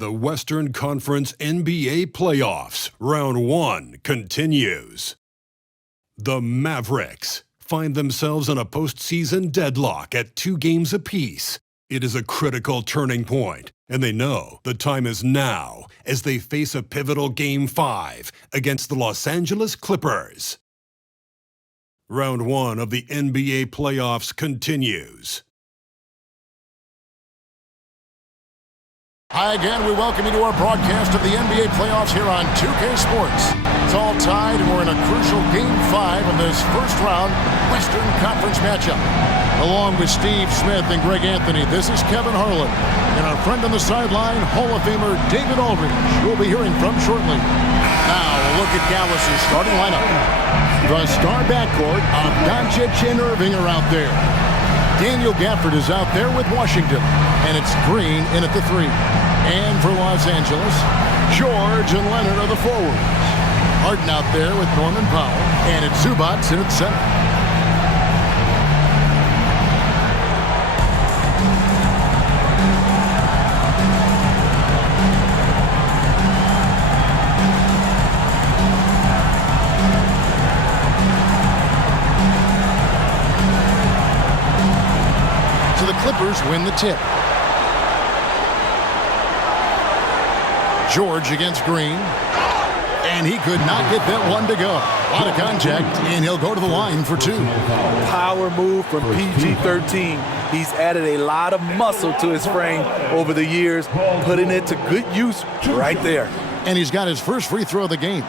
The Western Conference NBA Playoffs, Round 1 continues. The Mavericks find themselves in a postseason deadlock at 2 games apiece. It is a critical turning point, and they know the time is now as they face a pivotal Game 5 against the Los Angeles Clippers. Round 1 of the NBA Playoffs continues. Hi again, we welcome you to our broadcast of the NBA playoffs here on 2K Sports. It's all tied and we're in a crucial Game 5 of this first round Western Conference matchup. Along with Steve Smith and Greg Anthony, this is Kevin Harlan. And our friend on the sideline, Hall of Famer David Aldridge, who we'll be hearing from shortly. Now, a look at Dallas' starting lineup. The star backcourt of Doncic and Irving are out there. Daniel Gafford is out there with Washington, and it's Green in at the 3. And for Los Angeles, George and Leonard are the forwards. Harden out there with Norman Powell, and it's Zubac in at center. So the Clippers win the tip. George against Green, and he could not get that one to go. A lot of contact, and he'll go to the line for 2. Power move from PG-13. He's added a lot of muscle to his frame over the years, putting it to good use right there. And he's got his first free throw of the game.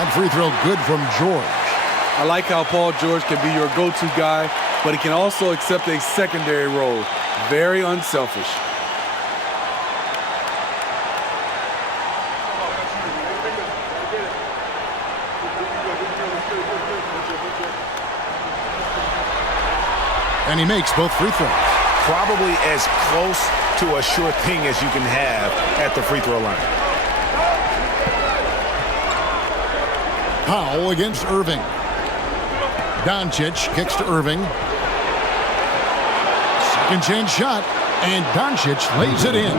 That free throw good from George. I like how Paul George can be your go-to guy, but he can also accept a secondary role. Very unselfish. And he makes both free throws. Probably as close to a sure thing as you can have at the free throw line. Powell against Irving. Doncic kicks to Irving. Second chance shot, and Doncic lays it in.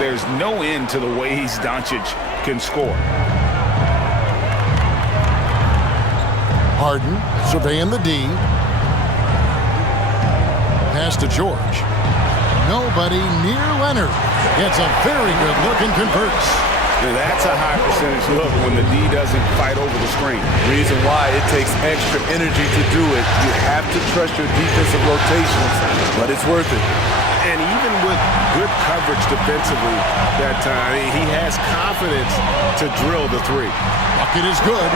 There's no end to the ways Doncic can score. Harden surveying the D. Pass to George. Nobody near Leonard. Gets a very good look and converts. That's a high percentage look when the D doesn't fight over the screen. Reason why it takes extra energy to do it. You have to trust your defensive rotations, but it's worth it. And even with good coverage defensively that time, he has confidence to drill the 3. Bucket is good.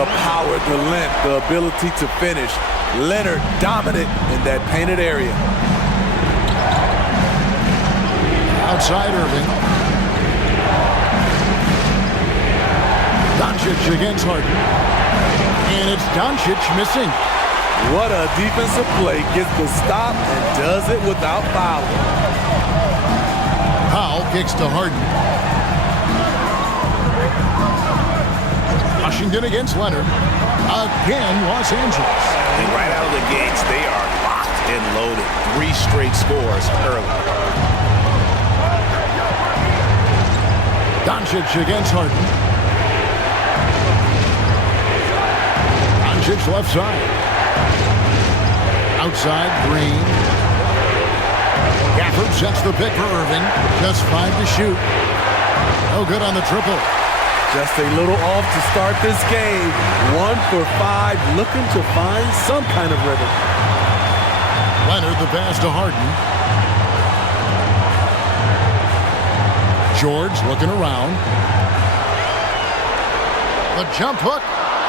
The power, the length, the ability to finish. Leonard dominant in that painted area. Outside Irving. Doncic against Harden. And it's Doncic missing. What a defensive play. Gets the stop and does it without fouling. Powell kicks to Harden. Washington against Leonard. Again, Los Angeles. And right out of the gates, they are locked and loaded. 3 straight scores early. Doncic against Harden. Doncic left side. Outside, Green. Gafford sets the pick for Irving. Just 5 to shoot. No good on the triple. Just a little off to start this game. 1 for 5, looking to find some kind of rhythm. Leonard the pass to Harden. George looking around. The jump hook,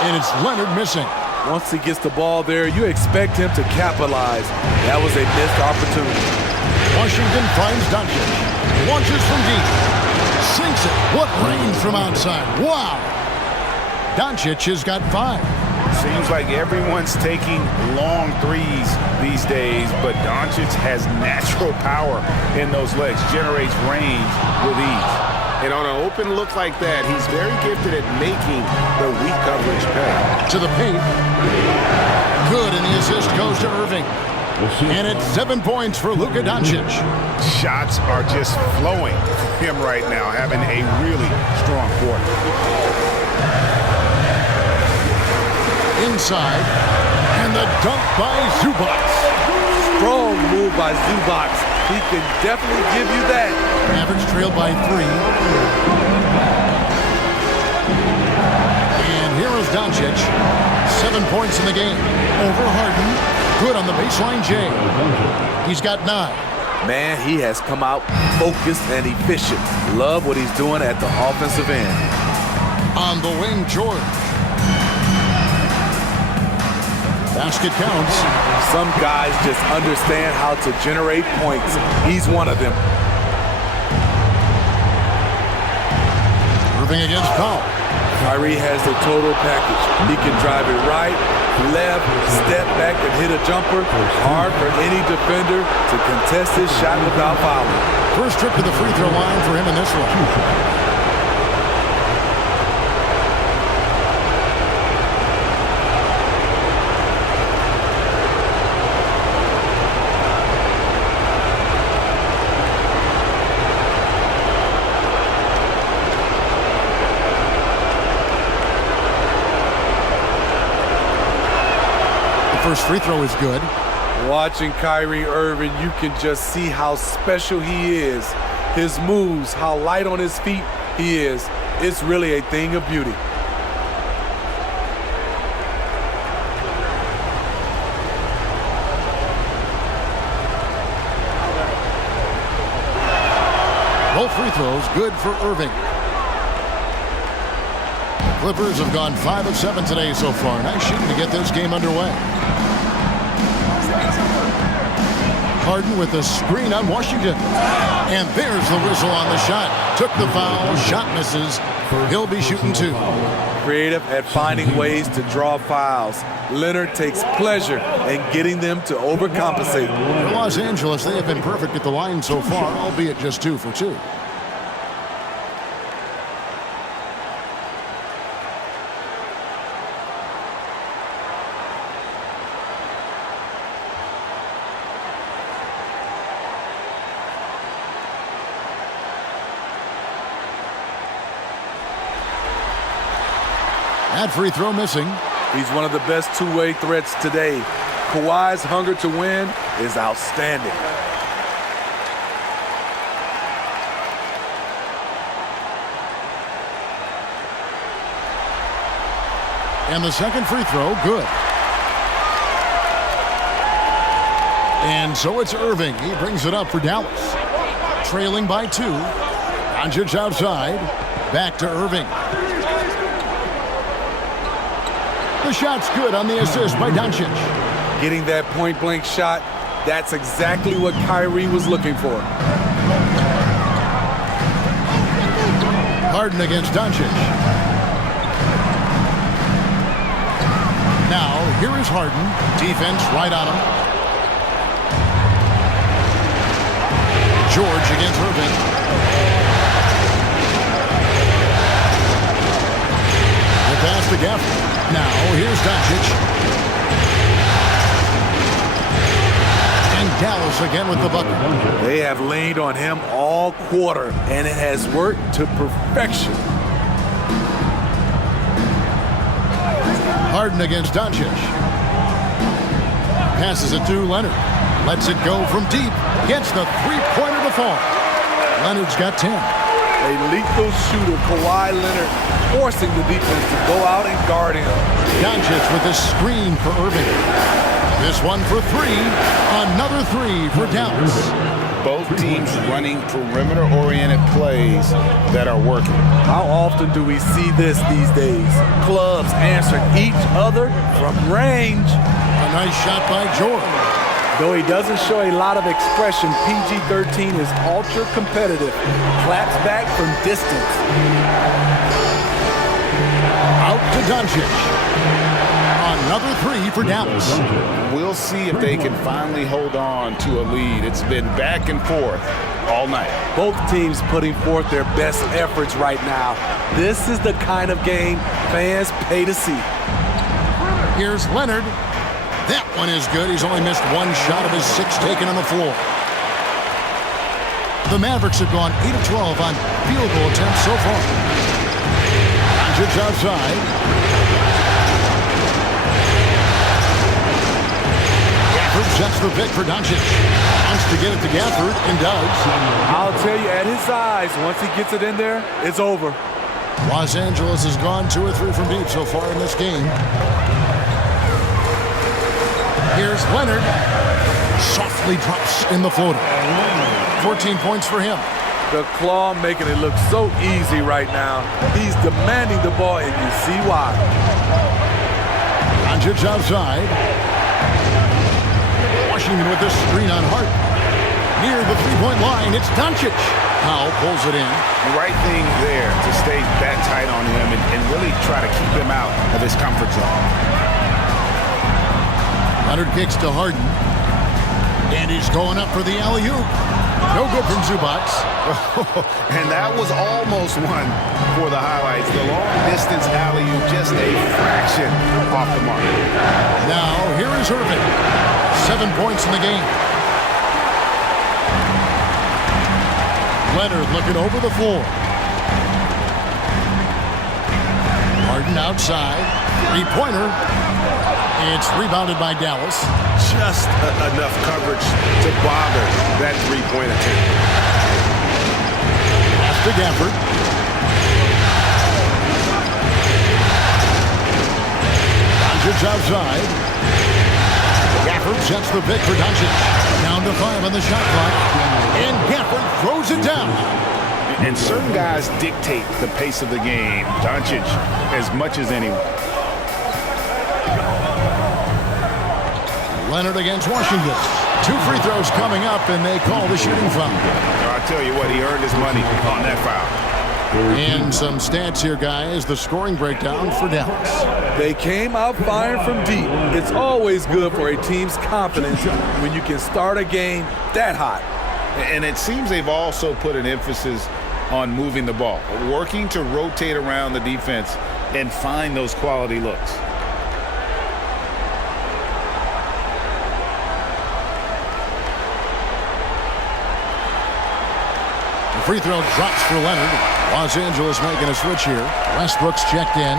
and it's Leonard missing. Once he gets the ball there, you expect him to capitalize. That was a missed opportunity. Washington finds Doncic. Launches from deep. Sinks it. What range from outside. Wow. Doncic has got 5. Seems like everyone's taking long threes these days, but Doncic has natural power in those legs, generates range with ease. And on an open look like that, he's very gifted at making the weak coverage pay. To the paint. Good, and the assist goes to Irving. And it's 7 points for Luka Doncic. Shots are just flowing for him right now, having a really strong quarter. Inside, and the dunk by Zubac. Strong move by Zubac. He can definitely give you that. Mavericks trailed by 3. And here is Doncic. 7 points in the game. Over Harden. Good on the baseline, Jay. He's got 9. Man, he has come out focused and efficient. Love what he's doing at the offensive end. On the wing, George. Basket counts. Some guys just understand how to generate points. He's one of them. Irving against Powell. Kyrie has the total package. He can drive it right, left, step back, and hit a jumper. Hard for any defender to contest his shot without fouling. First trip to the free throw line for him in this one. First free throw is good. Watching Kyrie Irving, you can just see how special he is. His moves, how light on his feet he is. It's really a thing of beauty. Both free throws good for Irving. The Clippers have gone 5 of 7 today so far. Nice shooting to get this game underway. Harden with the screen on Washington. And there's the whistle on the shot. Took the foul. Shot misses. He'll be shooting 2. Creative at finding ways to draw fouls. Leonard takes pleasure in getting them to overcompensate. For Los Angeles, they have been perfect at the line so far, albeit just 2 for 2. That free throw missing. He's one of the best two-way threats today. Kawhi's hunger to win is outstanding. And the second free throw, good. And so it's Irving. He brings it up for Dallas. Trailing by 2. Doncic outside. Back to Irving. The shot's good on the assist by Doncic. Getting that point-blank shot, that's exactly what Kyrie was looking for. Harden against Doncic. Now, here is Harden. Defense right on him. George against Irving. The pass to Gaffney. Now, here's Doncic. And Dallas again with the bucket. They have leaned on him all quarter, and it has worked to perfection. Harden against Doncic. Passes it to Leonard. Lets it go from deep. Gets the three-pointer to fall. Leonard's got 10. A lethal shooter, Kawhi Leonard, forcing the defense to go out and guard him. Doncic with a screen for Irving. This one for 3. Another 3 for Dallas. Both teams running perimeter-oriented plays that are working. How often do we see this these days? Clubs answering each other from range. A nice shot by George. Though he doesn't show a lot of expression, PG-13 is ultra-competitive. Claps back from distance. Out to Doncic. Another three for Dallas. We'll see if they can finally hold on to a lead. It's been back and forth all night. Both teams putting forth their best efforts right now. This is the kind of game fans pay to see. Here's Leonard. That one is good. He's only missed one shot of his 6 taken on the floor. The Mavericks have gone 8 of 12 on field goal attempts so far. Doncic outside. Gafford sets the pick for Doncic. Wants to get it to Gafford and does. I'll tell you, at his size, once he gets it in there, it's over. Los Angeles has gone 2 or 3 from deep so far in this game. Here's Leonard. Softly drops in the floater. 14 points for him. The claw making it look so easy right now. He's demanding the ball, and you see why. Doncic outside. Washington with this screen on Hart. Near the three-point line, it's Doncic. Powell pulls it in. The right thing there to stay that tight on him and really try to keep him out of his comfort zone. Leonard kicks to Harden. And he's going up for the alley-oop. No good from Zubac. And that was almost one for the highlights. The long-distance alley-oop, just a fraction off the mark. Now, here is Irving. 7 points in the game. Leonard looking over the floor. Harden outside. Three-pointer. It's rebounded by Dallas. Just enough coverage to bother that three-point attempt. Pass to Gafford. Doncic outside. Gafford sets the pick for Doncic. Down to 5 on the shot clock. And Gafford throws it down. And certain guys dictate the pace of the game. Doncic as much as anyone. Leonard against Washington. 2 free throws coming up, and they call the shooting foul. I'll tell you what, he earned his money on that foul. And some stats here, guys. The scoring breakdown for Dallas. They came out firing from deep. It's always good for a team's confidence when you can start a game that hot. And it seems they've also put an emphasis on moving the ball, working to rotate around the defense and find those quality looks. Free throw drops for Leonard. Los Angeles making a switch here. Westbrook's checked in.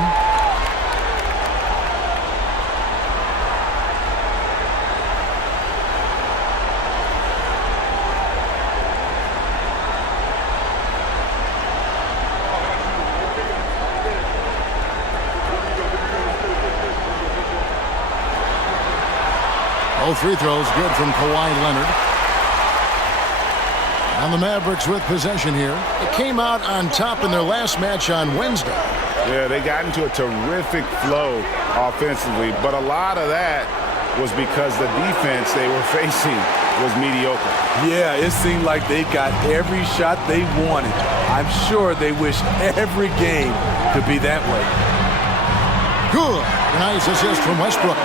Both free throws good from Kawhi Leonard. And the Mavericks with possession here. It came out on top in their last match on Wednesday. Yeah, they got into a terrific flow offensively, but a lot of that was because the defense they were facing was mediocre. Yeah, it seemed like they got every shot they wanted. I'm sure they wish every game could be that way. Good. Nice assist from Westbrook.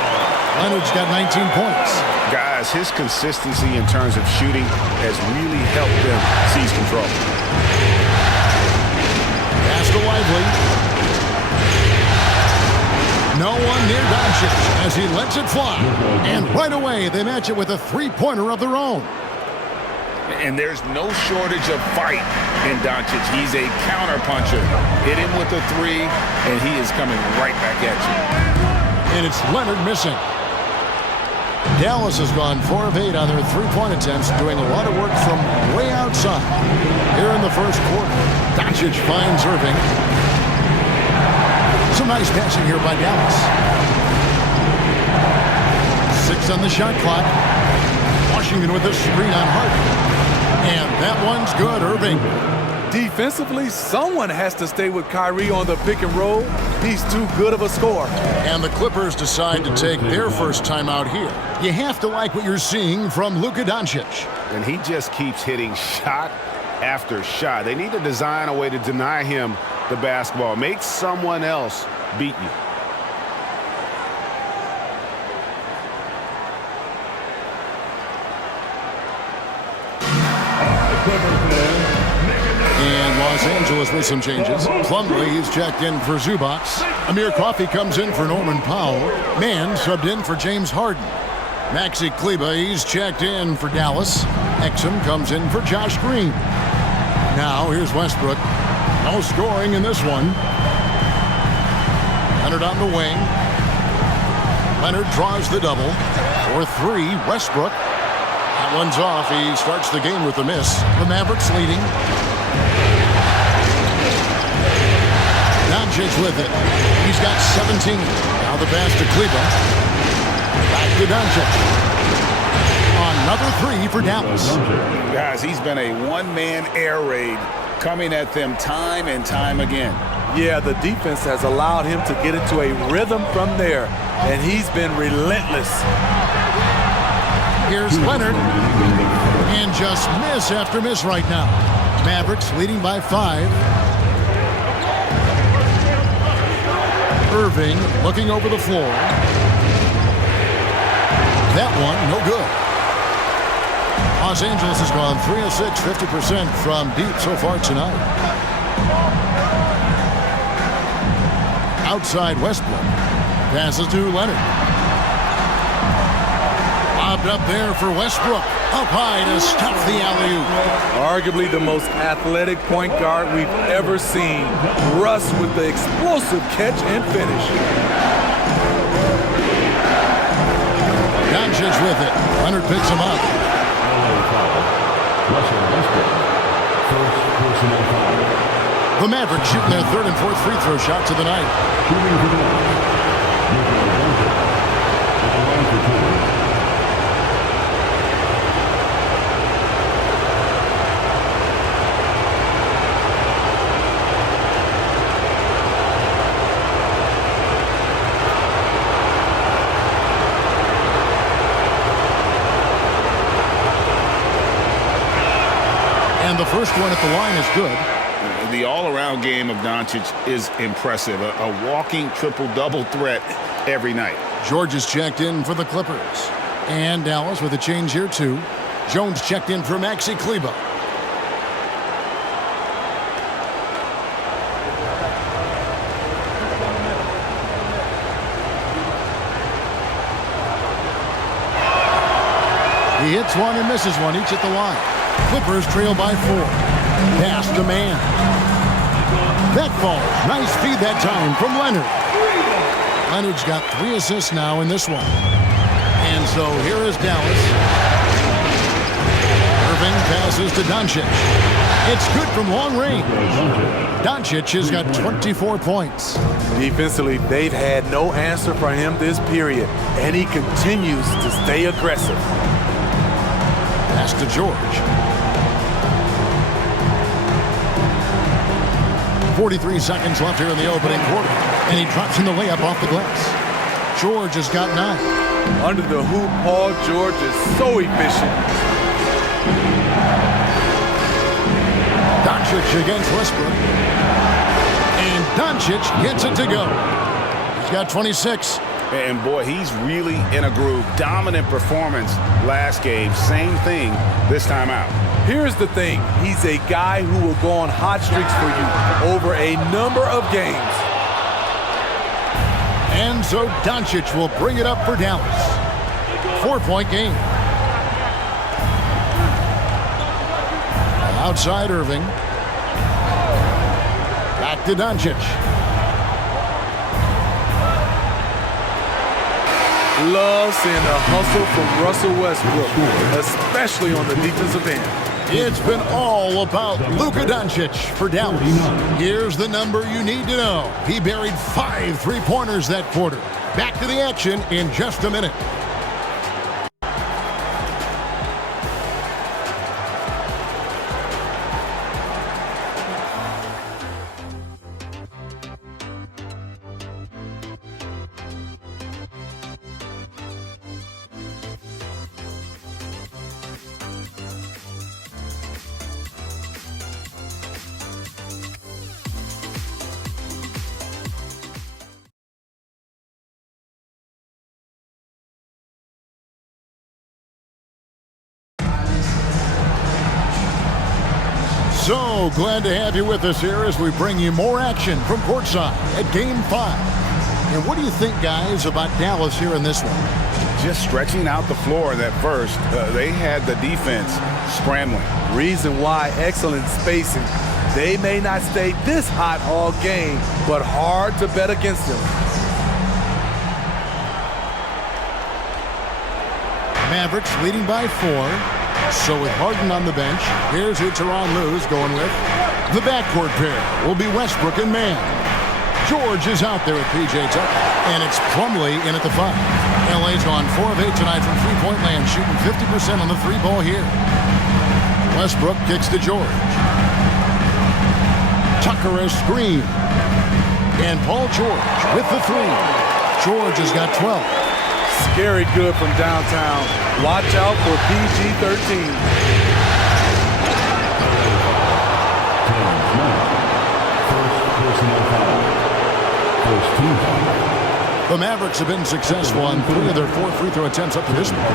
Leonard's got 19 points. Guys, his consistency in terms of shooting has really helped them seize control. Pass to Lively. No one near Doncic as he lets it fly. And right away, they match it with a three-pointer of their own. And there's no shortage of fight in Doncic. He's a counter-puncher. Hit him with a three, and he is coming right back at you. And it's Leonard missing. Dallas has gone 4 of 8 on their three-point attempts, doing a lot of work from way outside. Here in the first quarter, Doncic finds Irving. Some nice passing here by Dallas. 6 on the shot clock. Washington with a screen on Hart. And that one's good, Irving. Defensively, someone has to stay with Kyrie on the pick and roll. He's too good of a scorer. And the Clippers decide to take their first time out here. You have to like what you're seeing from Luka Doncic. And he just keeps hitting shot after shot. They need to design a way to deny him the basketball. Make someone else beat you. And Los Angeles with some changes. Plumlee is checked in for Zubats. Amir Coffey comes in for Norman Powell. Mann subbed in for James Harden. Maxi Kleber, he's checked in for Dallas. Exum comes in for Josh Green. Now here's Westbrook. No scoring in this one. Leonard on the wing. Leonard draws the double. For three, Westbrook. That one's off. He starts the game with a miss. The Mavericks leading. Doncic with it. He's got 17. Now the pass to Kleber. Back to Doncic. Another three for Dallas. Guys, he's been a one-man air raid coming at them time and time again. Yeah, the defense has allowed him to get into a rhythm from there, and he's been relentless. Here's Leonard. And just miss after miss right now. Mavericks leading by 5. Irving looking over the floor. That one, no good. Los Angeles has gone 3 of 6, 50% from deep so far tonight. Outside Westbrook. Passes to Leonard. Lobbed up there for Westbrook. Up high to stop the alley-oop. Arguably the most athletic point guard we've ever seen. Russ with the explosive catch and finish. Doncic with it. Leonard picks him up. The Mavericks shooting their third and fourth free throw shots of the night. And the first one at the line is good. The all-around game of Doncic is impressive. A walking triple-double threat every night. George is checked in for the Clippers. And Dallas with a change here, too. Jones checked in for Maxi Kleber. He hits one and misses one, each at the line. Clippers trail by 4. Pass to Mann. That falls. Nice feed that time from Leonard. Leonard's got 3 assists now in this one. And so here is Dallas. Irving passes to Doncic. It's good from long range. Doncic has got 24 points. Defensively, they've had no answer for him this period, and he continues to stay aggressive. Pass to George. 43 seconds left here in the opening quarter. And he drops in the layup off the glass. George has got 9. Under the hoop, Paul George is so efficient. Doncic against Westbrook. And Doncic gets it to go. He's got 26. And boy, he's really in a groove. Dominant performance last game. Same thing this time out. Here's the thing. He's a guy who will go on hot streaks for you over a number of games. And so Doncic will bring it up for Dallas. 4-point game. Outside Irving. Back to Doncic. Love seeing the hustle from Russell Westbrook, especially on the defensive end. It's been all about Luka Doncic for Dallas. Here's the number you need to know. He buried 5 three-pointers that quarter. Back to the action in just a minute. So glad to have you with us here as we bring you more action from courtside at Game 5. And what do you think, guys, about Dallas here in this one? Just stretching out the floor that first. They had the defense scrambling. Reason why, excellent spacing. They may not stay this hot all game, but hard to bet against them. Mavericks leading by 4. So with Harden on the bench, here's who Tyronn Lue's going with. The backcourt pair will be Westbrook and Mann. George is out there with PJ Tucker, and it's Plumlee in at the 5. LA's gone 4 of 8 tonight from three-point land, shooting 50% on the three ball here. Westbrook kicks to George. Tucker has screen. And Paul George with the 3. George has got 12. Scary good from downtown. Watch out for PG-13. The Mavericks have been successful on 3 of their 4 free throw attempts up to this point.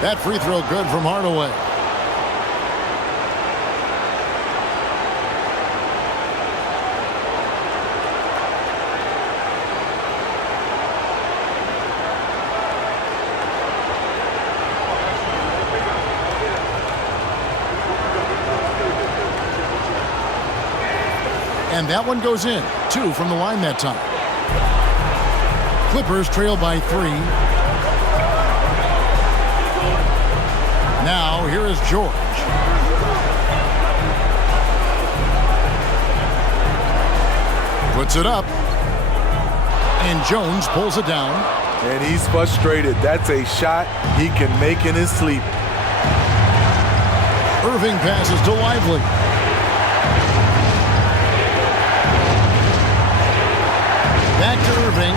That free throw good from Hardaway. And that one goes in. 2 from the line that time. Clippers trail by 3. Now, here is George. Puts it up. And Jones pulls it down. And he's frustrated. That's a shot he can make in his sleep. Irving passes to Lively. Back to Irving.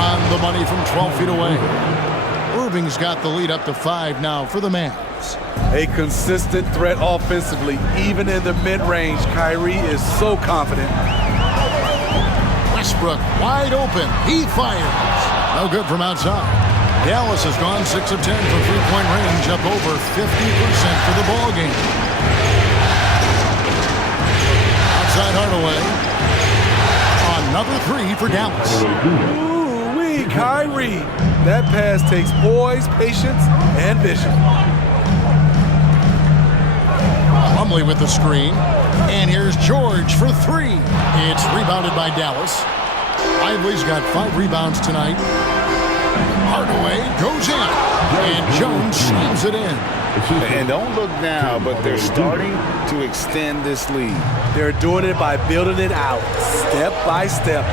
On the money from 12 feet away. Irving's got the lead up to 5 now for the Mavs. A consistent threat offensively, even in the mid-range. Kyrie is so confident. Westbrook wide open. He fires. No good from outside. Dallas has gone 6 of 10 from three-point range, up over 50% for the ball game. Outside Hardaway. Another 3 for Dallas. Ooh-wee, Kyrie. That pass takes poise, patience, and vision. Plumlee with the screen. And here's George for 3. It's rebounded by Dallas. Lively's got 5 rebounds tonight. Hardaway goes in. And Jones slams it in. And don't look now, but they're starting to extend this lead. They're doing it by building it out, step by step,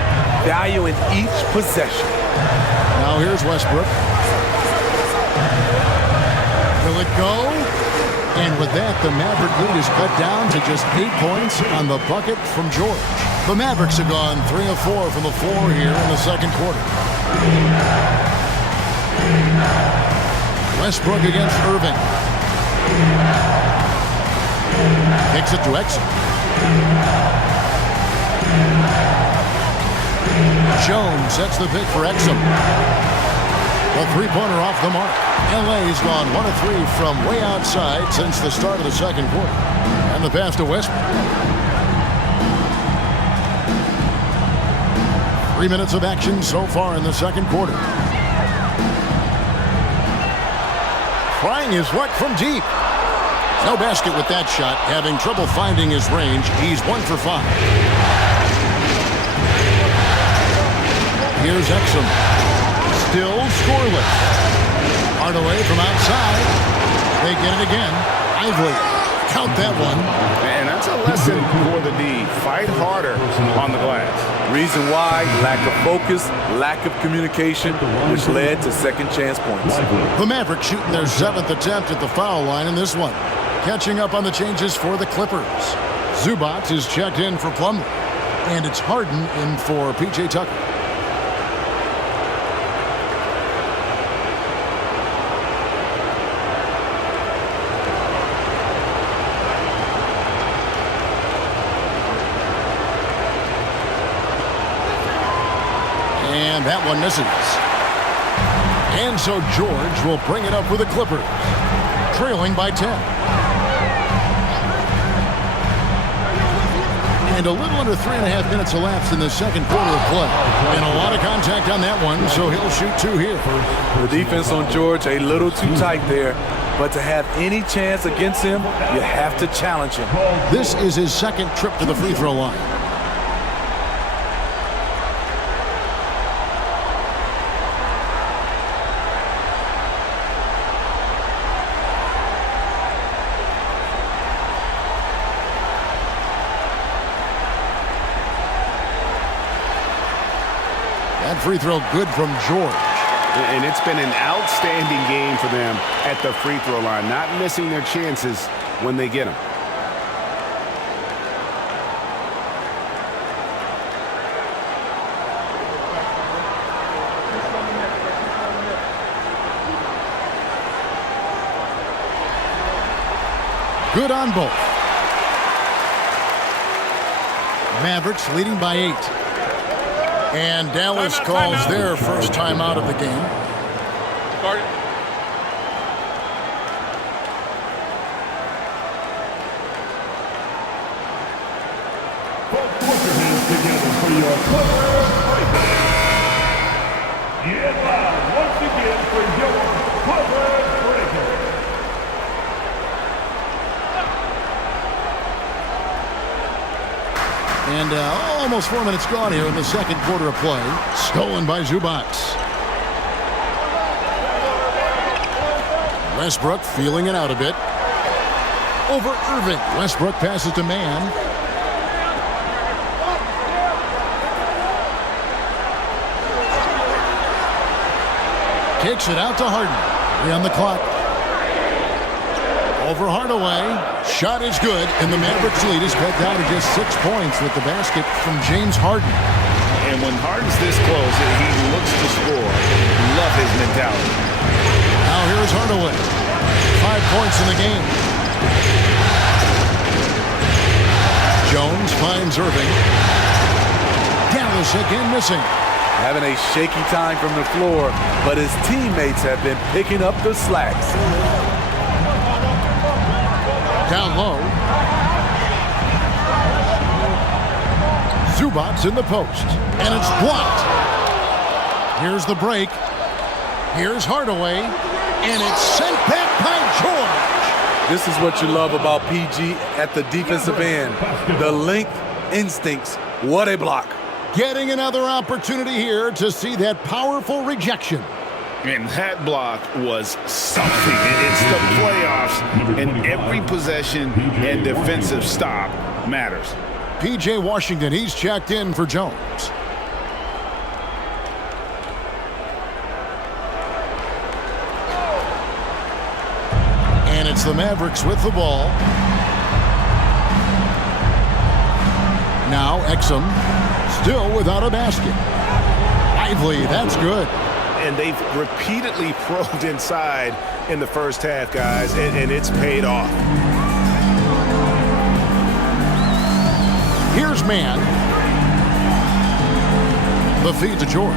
valuing each possession. Now here's Westbrook. Will it go? And with that, the Maverick lead is cut down to just 8 points on the bucket from George. The Mavericks have gone 3 of 4 from the floor here in the second quarter. Westbrook against Irving. Kicks it to Exum. Jones sets the pick for Exum. The three-pointer off the mark. LA's gone 1 of 3 from way outside since the start of the second quarter. And the pass to Westbrook. 3 minutes of action so far in the second quarter. Trying his luck from deep. No basket with that shot. Having trouble finding his range. He's 1 for 5. Here's Exum. Still scoreless. Hardaway from outside. They get it again. Lively. Count that one. And that's a lesson for the D. Fight harder on the glass. Reason why, lack of focus, lack of communication, which led to second chance points. The Mavericks shooting their 7th attempt at the foul line in this one. Catching up on the changes for the Clippers. Zubac is checked in for Plumlee. And it's Harden in for PJ Tucker. And that one misses. And so George will bring it up for the Clippers, trailing by 10. And a little under 3.5 minutes elapsed in the second quarter of play. And a lot of contact on that one, so he'll shoot 2 here. The defense on George a little too tight there, but to have any chance against him, you have to challenge him. This is his second trip to the free throw line. That free throw good from George. And it's been an outstanding game for them at the free throw line, not missing their chances when they get them. Good on both. Mavericks leading by 8. And Dallas calls their first time out of the game. Put your hands together for your Clippers breakers. Get loud once again for your Clippers breakers. And almost 4 minutes gone here in the second quarter of play. Stolen by Zubac. Westbrook feeling it out a bit. Over Irving. Westbrook passes to Mann. Kicks it out to Harden. 3 on the clock. Over Hardaway. Shot is good, and the Mavericks lead is cut down to just 6 points with the basket from James Harden. And when Harden's this close, he looks to score. Love his mentality. Now here's Hardaway. 5 points in the game. Jones finds Irving. Dallas again missing. Having a shaky time from the floor, but his teammates have been picking up the slacks. Down low. Zubac's in the post. And it's blocked. Here's the break. Here's Hardaway. And it's sent back by George. This is what you love about PG at the defensive end. The length, instincts, what a block. Getting another opportunity here to see that powerful rejection. And that block was something. It's the playoffs, and every possession and defensive stop matters. P.J. Washington, he's checked in for Jones. And it's the Mavericks with the ball. Now Exum, still without a basket. Lively, that's good. And they've repeatedly probed inside in the first half, guys, and it's paid off. Here's Mann. The feed to George.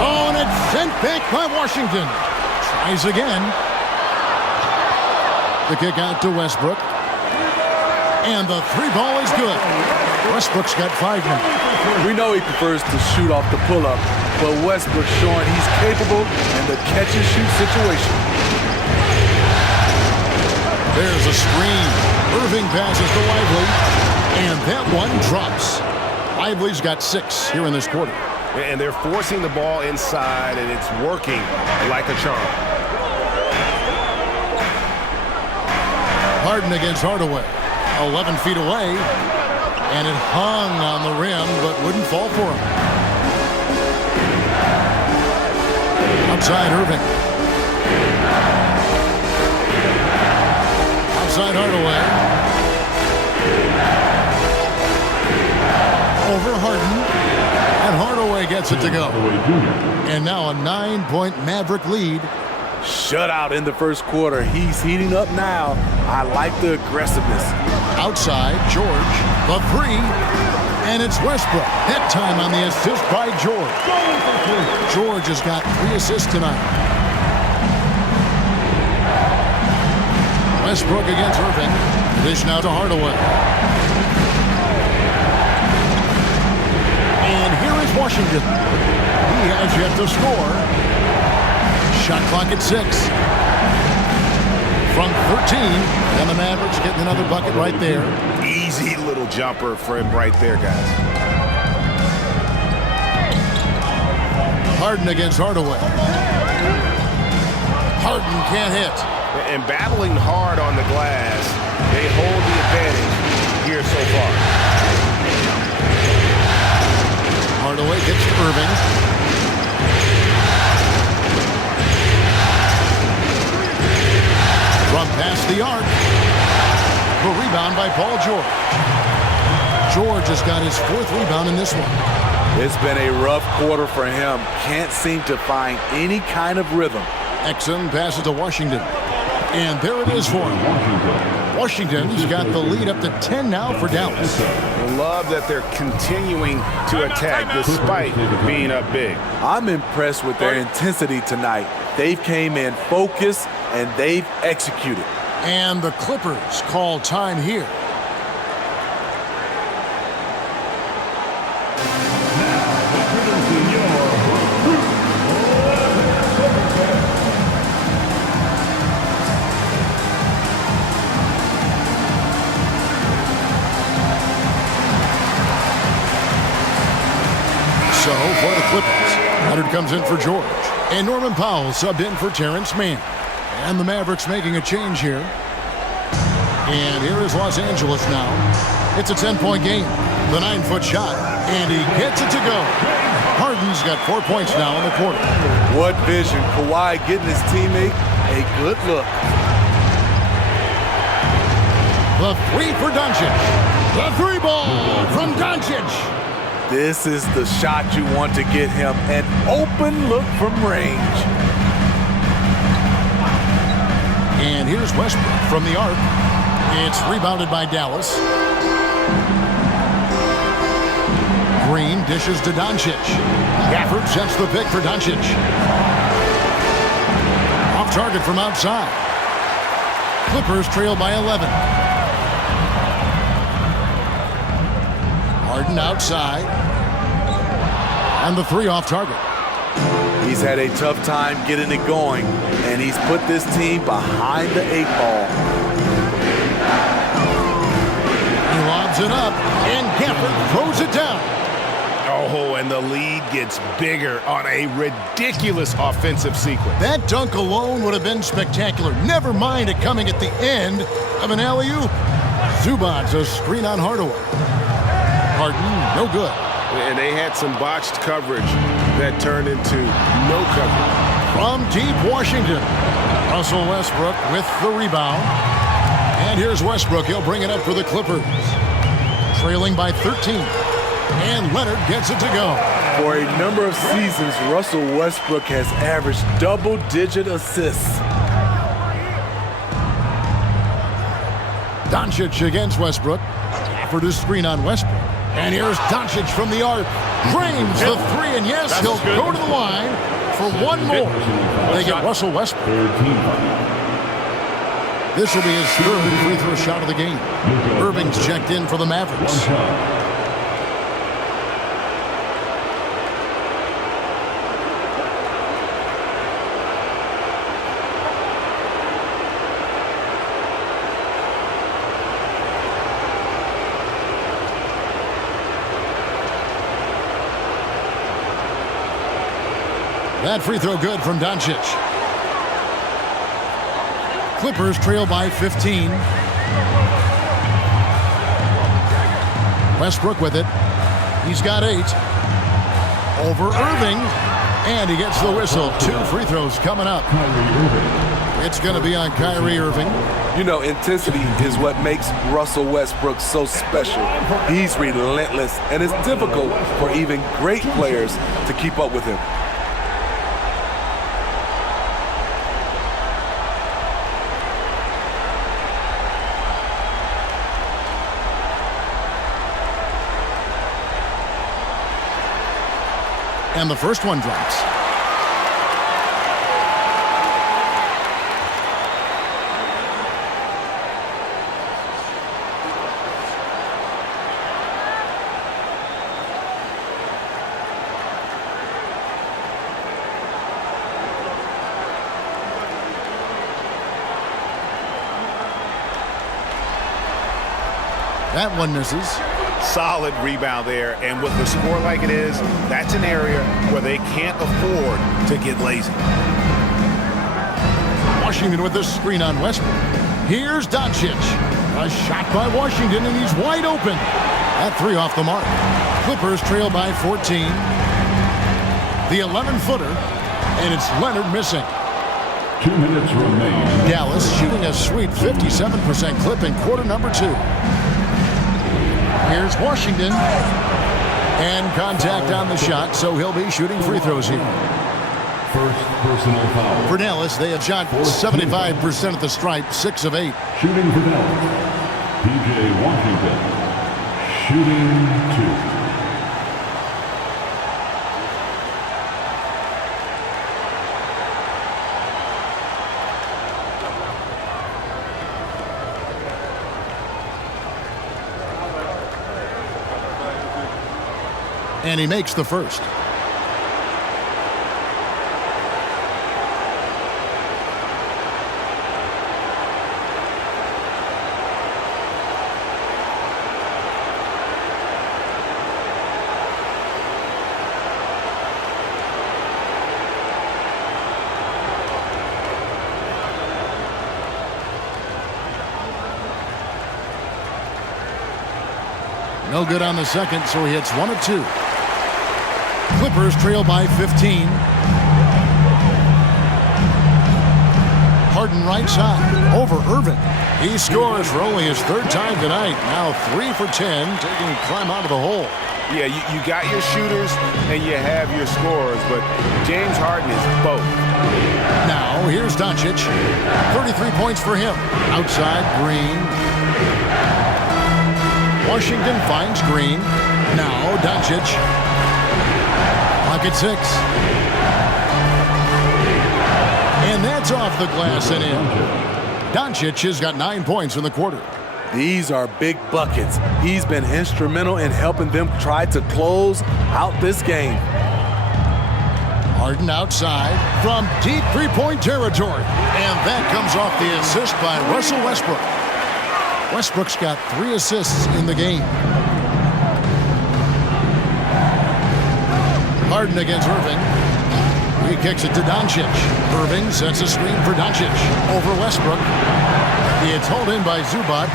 Oh, and it's sent back by Washington. Tries again. The kick out to Westbrook. And the 3-ball is good. Westbrook's got 5 now. We know he prefers to shoot off the pull-up, but Westbrook's showing he's capable in the catch-and-shoot situation. There's a screen. Irving passes to Lively, and that one drops. Lively's got 6 here in this quarter. And they're forcing the ball inside, and it's working like a charm. Harden against Hardaway. 11 feet away. And it hung on the rim, but wouldn't fall for him. Outside Irving. Outside Hardaway. Over Harden. And Hardaway gets it to go. And now a 9-point Maverick lead. Shutout in the first quarter. He's heating up now. I like the aggressiveness. Outside, George, the 3, And it's Westbrook. That time on the assist by George. George has got 3 assists tonight. Westbrook against Irving. Dish now to Hardaway. And here is Washington. He has yet to score. Shot clock at 6. From 13. And the Mavericks getting another bucket right there. Easy little jumper for him right there, guys. Harden against Hardaway. Harden can't hit. And battling hard on the glass, they hold the advantage here so far. Hardaway gets to Irving. From past the arc. The rebound by Paul George. George has got his 4th rebound in this one. It's been a rough quarter for him. Can't seem to find any kind of rhythm. Exum passes to Washington. And there it is for him. Washington's got the lead up to 10 now for Dallas. I love that they're continuing to attack despite being up big. I'm impressed with their intensity tonight. They've came in focused and they've executed. And the Clippers call time here. So for the Clippers, Leonard comes in for George. And Norman Powell subbed in for Terrence Mann. And the Mavericks making a change here. And here is Los Angeles now. It's a 10-point game. The 9-foot shot. And he gets it to go. Harden's got 4 points now in the quarter. What vision. Kawhi getting his teammate a good look. The 3 for Doncic. The 3 ball from Doncic. This is the shot you want to get him. An open look from range. And here's Westbrook from the arc. It's rebounded by Dallas. Green dishes to Doncic. Gafford sets the pick for Doncic. Off target from outside. Clippers trail by 11. Harden outside. And the 3 off target. He's had a tough time getting it going, and he's put this team behind the 8 ball. He lobs it up, and Gafford throws it down. Oh, and the lead gets bigger on a ridiculous offensive sequence. That dunk alone would have been spectacular. Never mind it coming at the end of an alley-oop. Zubac's a screen on Hardaway. Harden, no good. And they had some botched coverage that turned into no coverage. From deep Washington, Russell Westbrook with the rebound. And here's Westbrook. He'll bring it up for the Clippers. Trailing by 13. And Leonard gets it to go. For a number of seasons, Russell Westbrook has averaged double-digit assists. Doncic against Westbrook. For the screen on Westbrook. And here's Doncic from the arc. Frames the 3, and yes, he'll go to the line for 1 more. They get Russell Westbrook. This will be his 3rd free throw shot of the game. Irving's checked in for the Mavericks. That free throw good from Doncic. Clippers trail by 15. Westbrook with it. He's got 8. Over Irving. And he gets the whistle. 2 free throws coming up. It's going to be on Kyrie Irving. You know, intensity is what makes Russell Westbrook so special. He's relentless, and it's difficult for even great players to keep up with him. And the first one drops. That one misses. Solid rebound there, and with the score like it is, that's an area where they can't afford to get lazy. Washington with the screen on Westbrook. Here's Doncic. A shot by Washington, and he's wide open. That three off the mark. Clippers trail by 14. The 11-footer, and it's Leonard missing. 2 minutes remain. Dallas shooting a sweet 57% clip in quarter number 2. Here's Washington. And contact on the shot, so he'll be shooting free throws here. First personal foul. For Dallas, they have shot 75% at the stripe, 6 of 8. Shooting for Dallas. PJ Washington. Shooting 2. And he makes the first. No good on the second, so he hits 1 of 2. Clippers trail by 15. Harden right side over Irvin. He scores for only his 3rd time tonight. Now 3 for 10, taking Clem out of the hole. Yeah, you got your shooters and you have your scorers, but James Harden is both. Now here's Doncic. 33 points for him. Outside Green. Washington finds Green. Now Doncic. Pocket 6. And that's off the glass and in. Doncic has got 9 points in the quarter. These are big buckets. He's been instrumental in helping them try to close out this game. Harden outside from deep three-point territory. And that comes off the assist by Russell Westbrook. Westbrook's got 3 assists in the game. Harden against Irving. He kicks it to Doncic. Irving sets a screen for Doncic. Over Westbrook. It's hauled in by Zubac.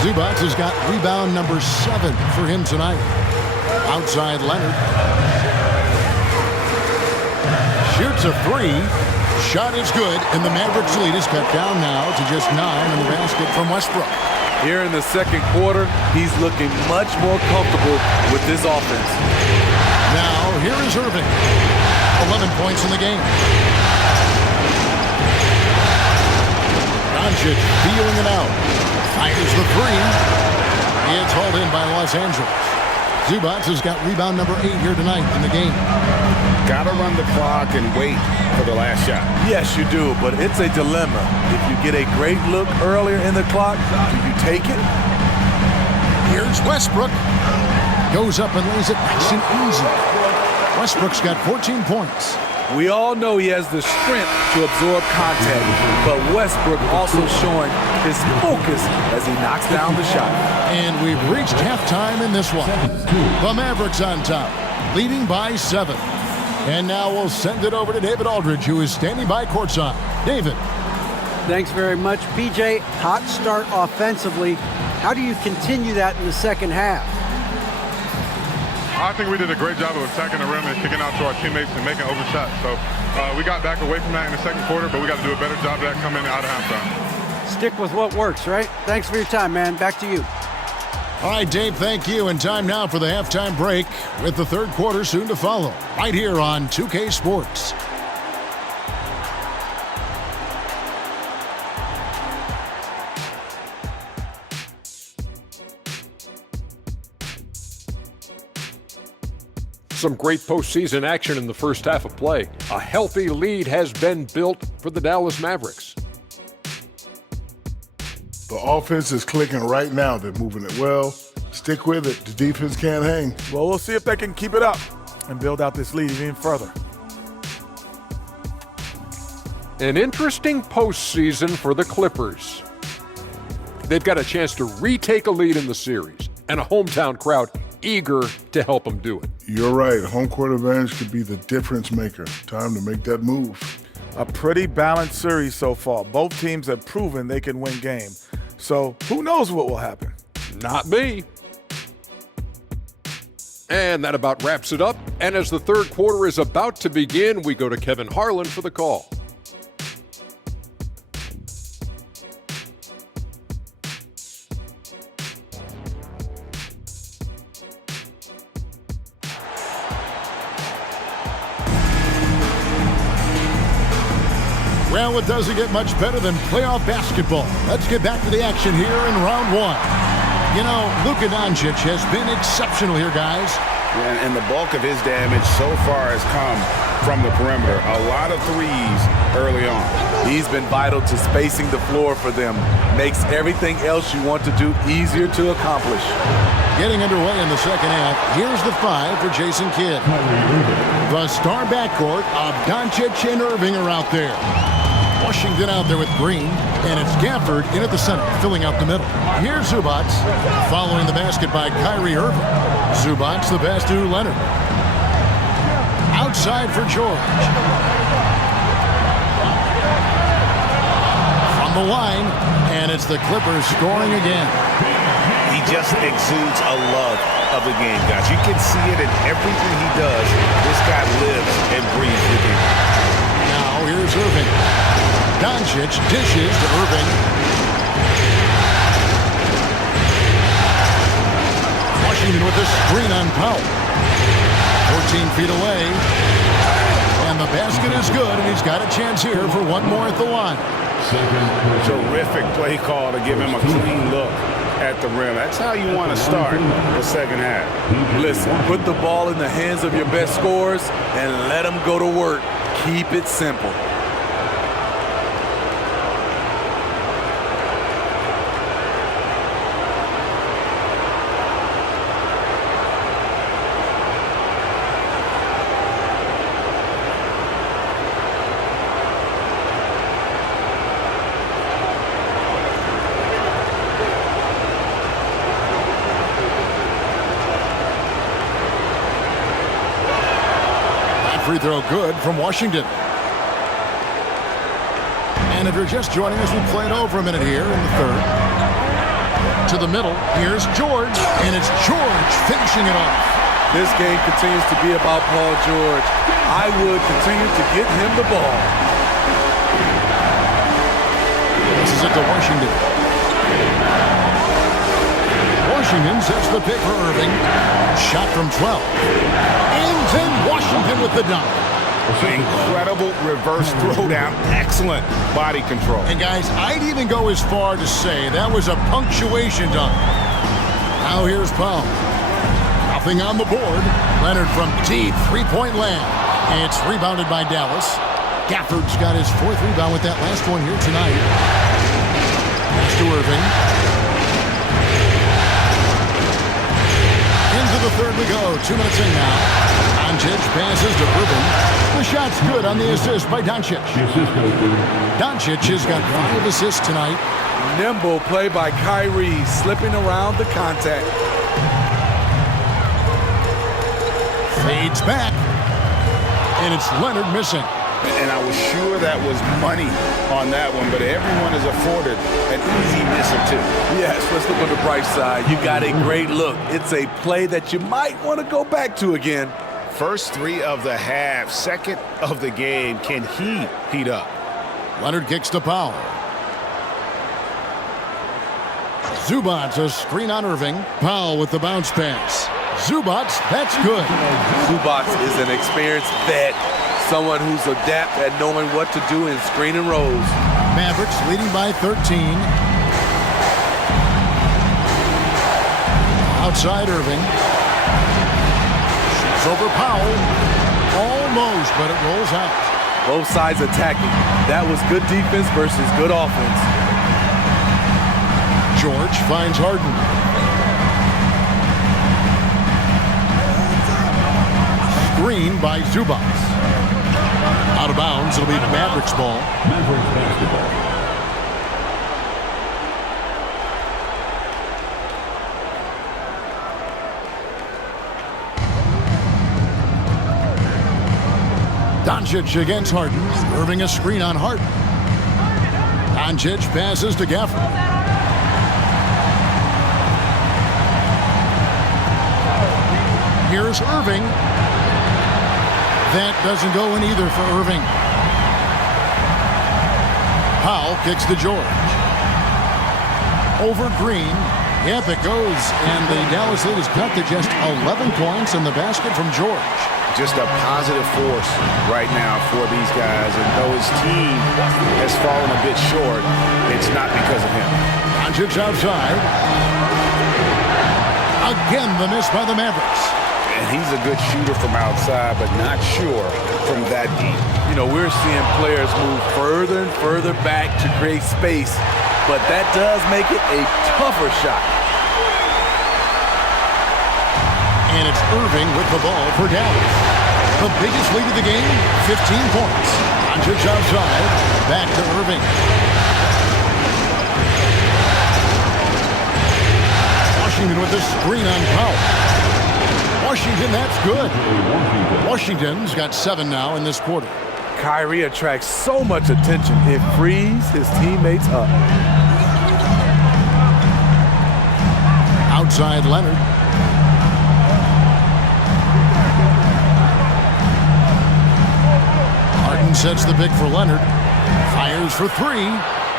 Zubac has got rebound number 7 for him tonight. Outside Leonard. Shoots a 3. Shot is good, and the Mavericks lead is cut down now to just 9 in the basket from Westbrook. Here in the second quarter, he's looking much more comfortable with this offense. Now, here is Irving. 11 points in the game. Doncic feeling it out. Fires the 3. It's hauled in by Los Angeles. Zubac has got rebound number 8 here tonight in the game. Gotta run the clock and wait for the last shot. Yes, you do, but it's a dilemma. If you get a great look earlier in the clock, do you take it? Here's Westbrook. Goes up and lays it nice and easy. Westbrook's got 14 points. We all know he has the strength to absorb contact, but Westbrook also showing his focus as he knocks down the shot. And we've reached halftime in this one. The Mavericks on top, leading by 7. And now we'll send it over to David Aldridge, who is standing by courtside. David. Thanks very much, PJ. Hot start offensively. How do you continue that in the second half? I think we did a great job of attacking the rim and kicking out to our teammates and making open shots. So we got back away from that in the second quarter, but we got to do a better job of that coming out of halftime. Stick with what works, right? Thanks for your time, man. Back to you. All right, Dave, thank you. And time now for the halftime break with the third quarter soon to follow right here on 2K Sports. Some great postseason action in the first half of play. A healthy lead has been built for the Dallas Mavericks. The offense is clicking right now. They're moving it well. Stick with it. The defense can't hang. Well, we'll see if they can keep it up and build out this lead even further. An interesting postseason for the Clippers. They've got a chance to retake a lead in the series, and a hometown crowd eager to help them do it. You're right. Home court advantage could be the difference maker. Time to make that move. A pretty balanced series so far. Both teams have proven they can win games. So who knows what will happen? Not me. And that about wraps it up. And as the third quarter is about to begin, we go to Kevin Harlan for the call. Well, it doesn't get much better than playoff basketball. Let's get back to the action here in round one. You know, Luka Doncic has been exceptional here, guys. And the bulk of his damage so far has come from the perimeter. A lot of threes early on. He's been vital to spacing the floor for them. Makes everything else you want to do easier to accomplish. Getting underway in the second half, here's the five for Jason Kidd. The star backcourt of Doncic and Irving are out there. Washington out there with Green, and it's Gafford in at the center, filling out the middle. Here's Zubac, following the basket by Kyrie Irving. Zubac the pass to Leonard. Outside for George. From the line, and it's the Clippers scoring again. He just exudes a love of the game, guys. You can see it in everything he does. This guy lives and breathes the game. Now here's Irving. Doncic dishes to Irving. Washington with the screen on Powell. 14 feet away. And the basket is good, and he's got a chance here for one more at the line. Terrific play call to give him a clean look at the rim. That's how you want to start the second half. Listen, put the ball in the hands of your best scorers and let them go to work. Keep it simple. Free throw good from Washington. And if you're just joining us, we'll play it over a minute here in the third. To the middle, here's George, and it's George finishing it off. This game continues to be about Paul George. I would continue to get him the ball. This is it to Washington. Washington sets the pick for Irving. Shot from 12. Aims in Washington with the dunk. Incredible reverse throwdown. Excellent body control. And guys, I'd even go as far to say that was a punctuation dunk. Now here's Powell. Nothing on the board. Leonard from deep three-point land. And it's rebounded by Dallas. Gafford's got his fourth rebound with that last one here tonight. Pass to Irving. Into the third we go. 2 minutes in now. Doncic passes to Irving. The shot's good on the assist by Doncic. Doncic has got 5 assists tonight. Nimble play by Kyrie, slipping around the contact. Fades back. And it's Leonard missing. And I was sure that was money on that one, but everyone is afforded an easy miss or two. Yes, let's look on the bright side. You got a great look. It's a play that you might want to go back to again. First 3 of the half, second of the game. Can he heat up? Leonard kicks to Powell. Zubac, a screen on Irving. Powell with the bounce pass. Zubac, that's good. Zubac is an experienced vet, someone who's adept at knowing what to do in screen and rolls. Mavericks leading by 13. Outside Irving. Shoots It's over Powell. Almost, but it rolls out. Both sides attacking. That was good defense versus good offense. George finds Harden. Screen by Zubac. Out of bounds. It'll be Mavericks ball. Mavericks basketball. Doncic against Harden. Irving a screen on Harden. Doncic passes to Gafford. Here's Irving. That doesn't go in either for Irving. Powell kicks to George. Over Green. Yep, it goes. And the Dallas lead is cut to just 11 points in the basket from George. Just a positive force right now for these guys. And though his team has fallen a bit short, it's not because of him. Doncic outside. Again, the miss by the Mavericks. And he's a good shooter from outside, but not sure from that deep. You know, we're seeing players move further and further back to create space, but that does make it a tougher shot. And it's Irving with the ball for Dallas. The biggest lead of the game, 15 points. Doncic outside, back to Irving. Washington with the screen on Powell. Washington, that's good. Washington's got 7 now in this quarter. Kyrie attracts so much attention, it frees his teammates up. Outside Leonard. Harden sets the pick for Leonard. Fires for 3.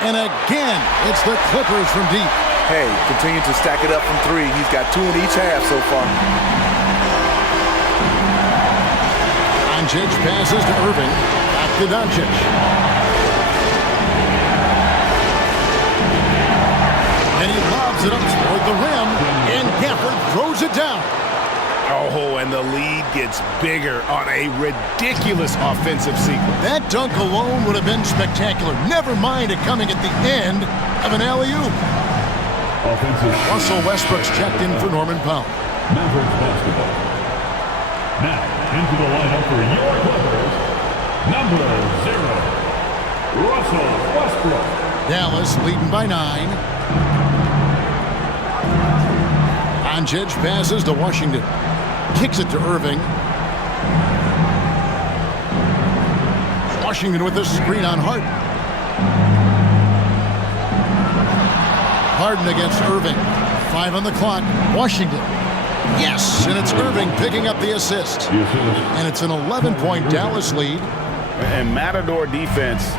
And again, it's the Clippers from deep. Hey, continue to stack it up from 3. He's got 2 in each half so far. Doncic passes to Irving. Back to Doncic. And he lobs it up toward the rim. And Gafford throws it down. Oh, and the lead gets bigger on a ridiculous offensive sequence. That dunk alone would have been spectacular. Never mind it coming at the end of an alley-oop. Russell Westbrook's checked in for Norman Powell. Mavericks basketball. Now, into the lineup for your Clippers, number 0, Russell Westbrook. Dallas leading by 9. Doncic passes to Washington. Kicks it to Irving. Washington with the screen on Harden. Harden against Irving. 5 on the clock. Washington. Yes, and it's Irving picking up the assist. And it's an 11-point Dallas lead. And Matador defense,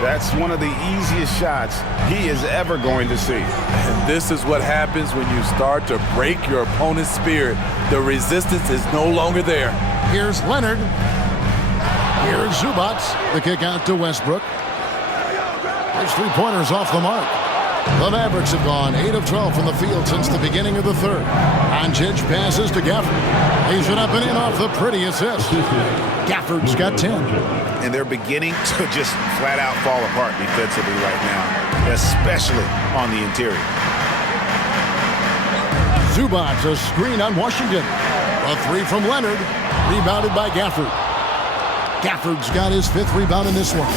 that's one of the easiest shots he is ever going to see. And this is what happens when you start to break your opponent's spirit. The resistance is no longer there. Here's Leonard. Here's Zubac. The kick out to Westbrook. There's 3-pointers off the mark. The Mavericks have gone 8 of 12 from the field since the beginning of the third. Doncic passes to Gafford. Lays it up and in off the pretty assist. Gafford's got 10. And they're beginning to just flat out fall apart defensively right now, especially on the interior. Zubac, a screen on Washington. A 3 from Leonard. Rebounded by Gafford. Gafford's got his 5th rebound in this one.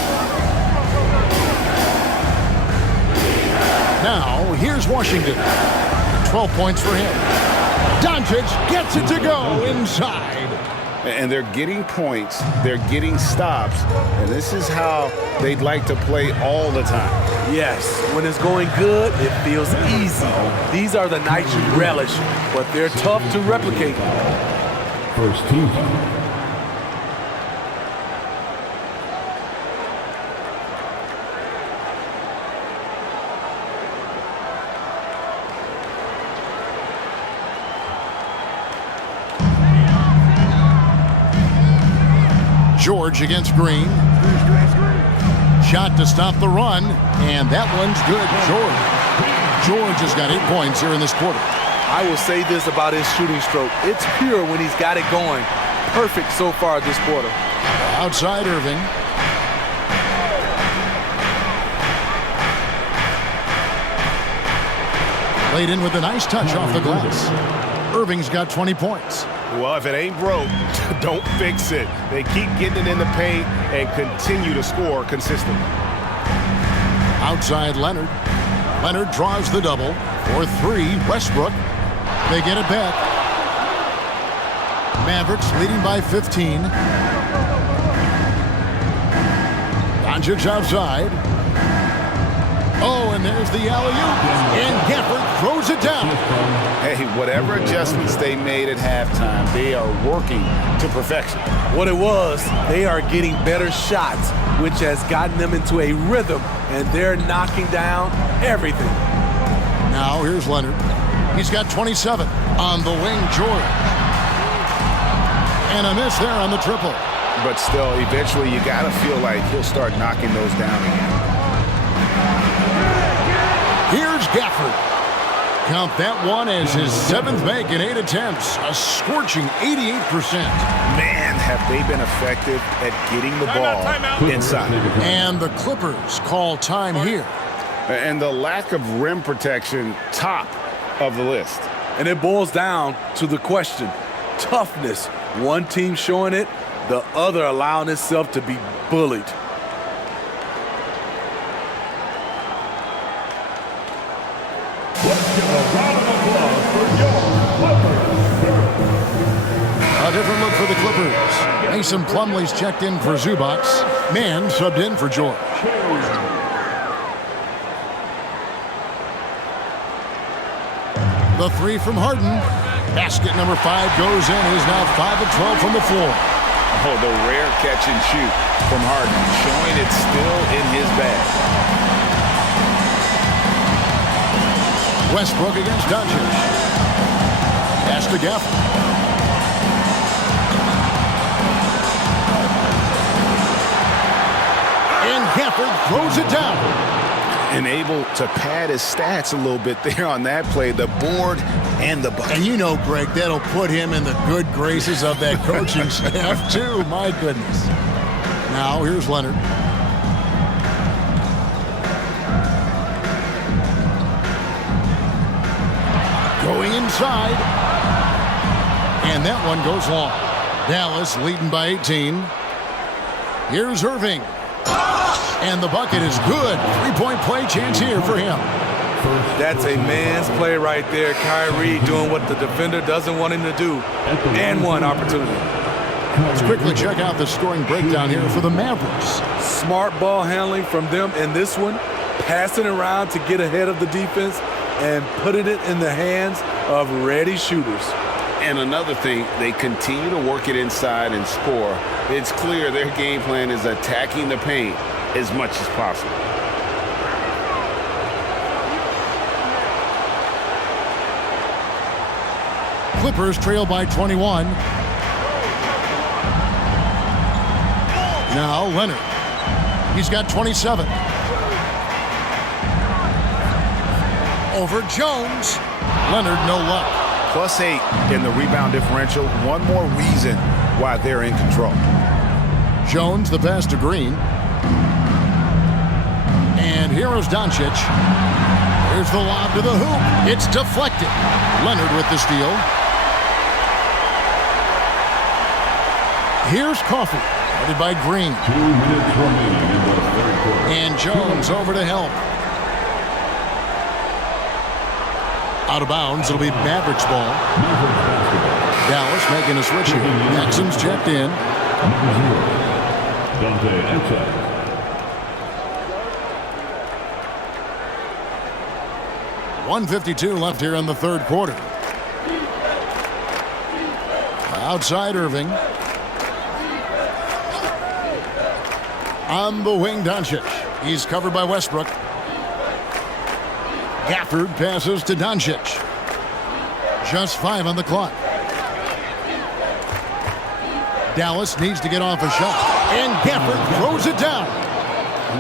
Now, here's Washington. 12 points for him. Doncic gets it to go inside. And they're getting points, they're getting stops, and this is how they'd like to play all the time. Yes, when it's going good, it feels easy. These are the nights you relish, but they're tough to replicate. First team. George against Green. Shot to stop the run, and that one's good. George has got 8 points here in this quarter. I will say this about his shooting stroke. It's pure when he's got it going. perfect so far this quarter. Outside Irving. Laid in with a nice touch off the glass. Irving's got 20 points. Well, if it ain't broke, don't fix it. They keep getting it in the paint and continue to score consistently. Outside Leonard. Leonard draws the double. For 3, Westbrook. They get it back. Mavericks leading by 15. Doncic outside. Oh, and there's the alley-oop. And Gafford throws it down. Hey, whatever adjustments they made at halftime, they are working to perfection. What it was, they are getting better shots, which has gotten them into a rhythm, and they're knocking down everything. Now here's Leonard. He's got 27 on the wing, George. And a miss there on the triple. But still, eventually you got to feel like he'll start knocking those down again. Here's Gafford. Count that one as his 7th make in 8 attempts. A scorching 88%. Man, have they been effective at getting the ball inside. And the Clippers call time here. And the lack of rim protection, top of the list. And it boils down to the question, toughness. One team showing it, the other allowing itself to be bullied. Let's give a round of applause for your Clippers. A different look for the Clippers. Mason Plumlee's checked in for Zubac. Mann subbed in for George. The 3 from Harden. Basket number 5 goes in. He's now 5 of 12 from the floor. Oh, the rare catch and shoot from Harden, showing it's still in his bag. Westbrook against Doncic. Pass to Gafford. And Gafford throws it down. And able to pad his stats a little bit there on that play, the board and the bucket. And you know, Greg, that'll put him in the good graces of that coaching staff, too. My goodness. Now, here's Leonard. Going inside. And that one goes long. Dallas leading by 18. Here's Irving. And the bucket is good. 3-point play chance here for him. That's a man's play right there. Kyrie doing what the defender doesn't want him to do. And one opportunity. Let's quickly check out the scoring breakdown here for the Mavericks. Smart ball handling from them in this one. Passing around to get ahead of the defense and putting it in the hands of ready shooters. And another thing, they continue to work it inside and score. It's clear their game plan is attacking the paint as much as possible. Clippers trail by 21. Now Leonard. He's got 27. Over Jones. Leonard, no luck. +8 in the rebound differential. One more reason why they're in control. Jones, the pass to Green. And here's Doncic. Here's the lob to the hoop. It's deflected. Leonard with the steal. Here's Coffey, headed by Green. 2 minutes remaining in the third quarter. And Jones over to help. Out of bounds, it'll be Mavericks ball. Dallas making a switch here. Jackson's checked in. Number 0, Dante Exum. 1:52 left here in the third quarter. Outside Irving. On the wing, Doncic. He's covered by Westbrook. Gafford passes to Doncic. Just 5 on the clock. Dallas needs to get off a shot. And Gafford throws it down.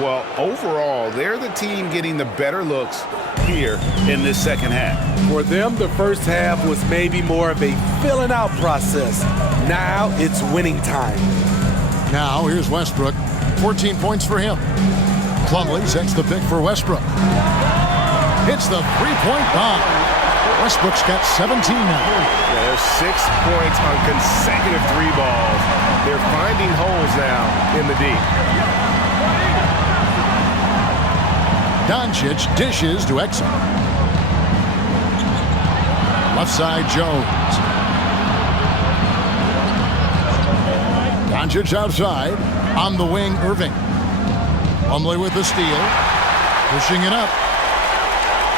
Well, overall, they're the team getting the better looks here in this second half. For them, the first half was maybe more of a filling out process. Now it's winning time. Now here's Westbrook. 14 points for him. Plumlee sets the pick for Westbrook. Hits the three-point bomb. Westbrook's got 17 now. There's 6 points on consecutive 3 balls. They're finding holes now in the D. Doncic dishes to Exum. Left side, Jones. Doncic outside. On the wing, Irving. Plumlee with the steal. Pushing it up.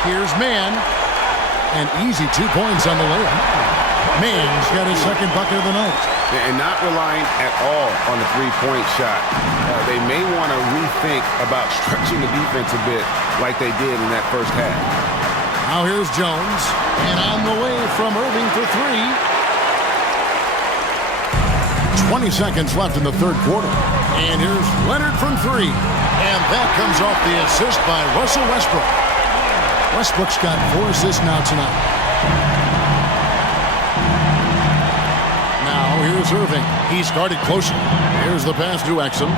Here's Mann. And easy 2 points on the layup. Mann's got his second bucket of the night. And not relying at all on the three-point shot. They may want to rethink about stretching the defense a bit like they did in that first half. Now here's Jones. And on the way from Irving for 3. 20 seconds left in the third quarter. And here's Leonard from 3. And that comes off the assist by Russell Westbrook. Westbrook's got 4 assists now tonight. Now here's Irving. He's guarded closer. Here's the pass to Exum.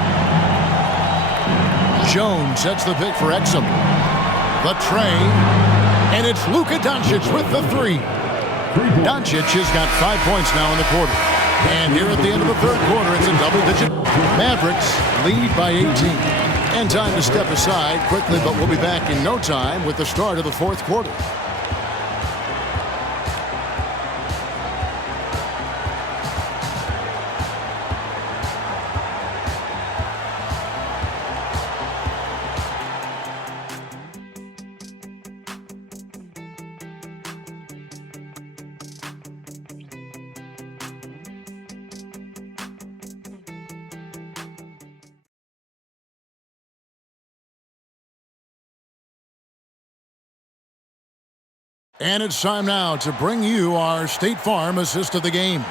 Jones sets the pick for Exum. The tray. And it's Luka Doncic with the 3. Doncic has got 5 points now in the quarter. And here at the end of the third quarter, it's a double-digit. Mavericks lead by 18. And time to step aside quickly, but we'll be back in no time with the start of the fourth quarter. And it's time now to bring you our State Farm assist of the game.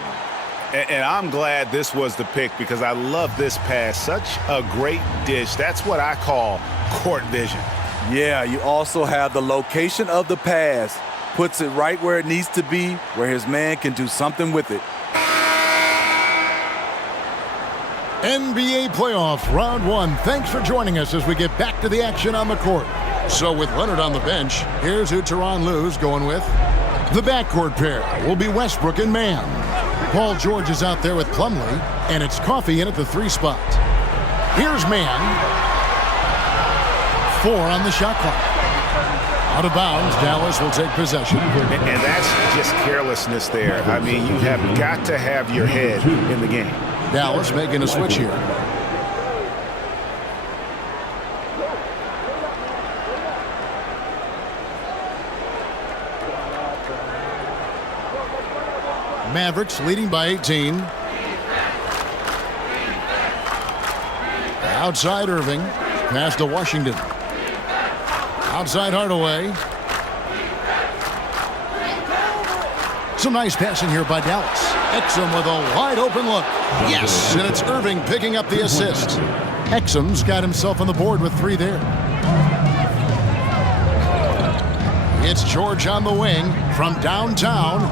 And I'm glad this was the pick because I love this pass. Such a great dish. That's what I call court vision. Yeah, you also have the location of the pass. Puts it right where it needs to be, where his man can do something with it. NBA playoff round 1. Thanks for joining us as we get back to the action on the court. So with Leonard on the bench, here's who Tyronn Lue's going with. The backcourt pair will be Westbrook and Mann. Paul George is out there with Plumlee, and it's Coffey in at the 3 spot. Here's Mann. 4 on the shot clock. Out of bounds, Dallas will take possession. And that's just carelessness there. I mean, you have got to have your head in the game. Dallas making a switch here. Mavericks leading by 18. Outside Irving. Pass to Washington. Outside Hardaway. Some nice passing here by Dallas. Exum with a wide open look. Yes, and it's Irving picking up the assist. Exum's got himself on the board with 3 there. It's George on the wing from downtown.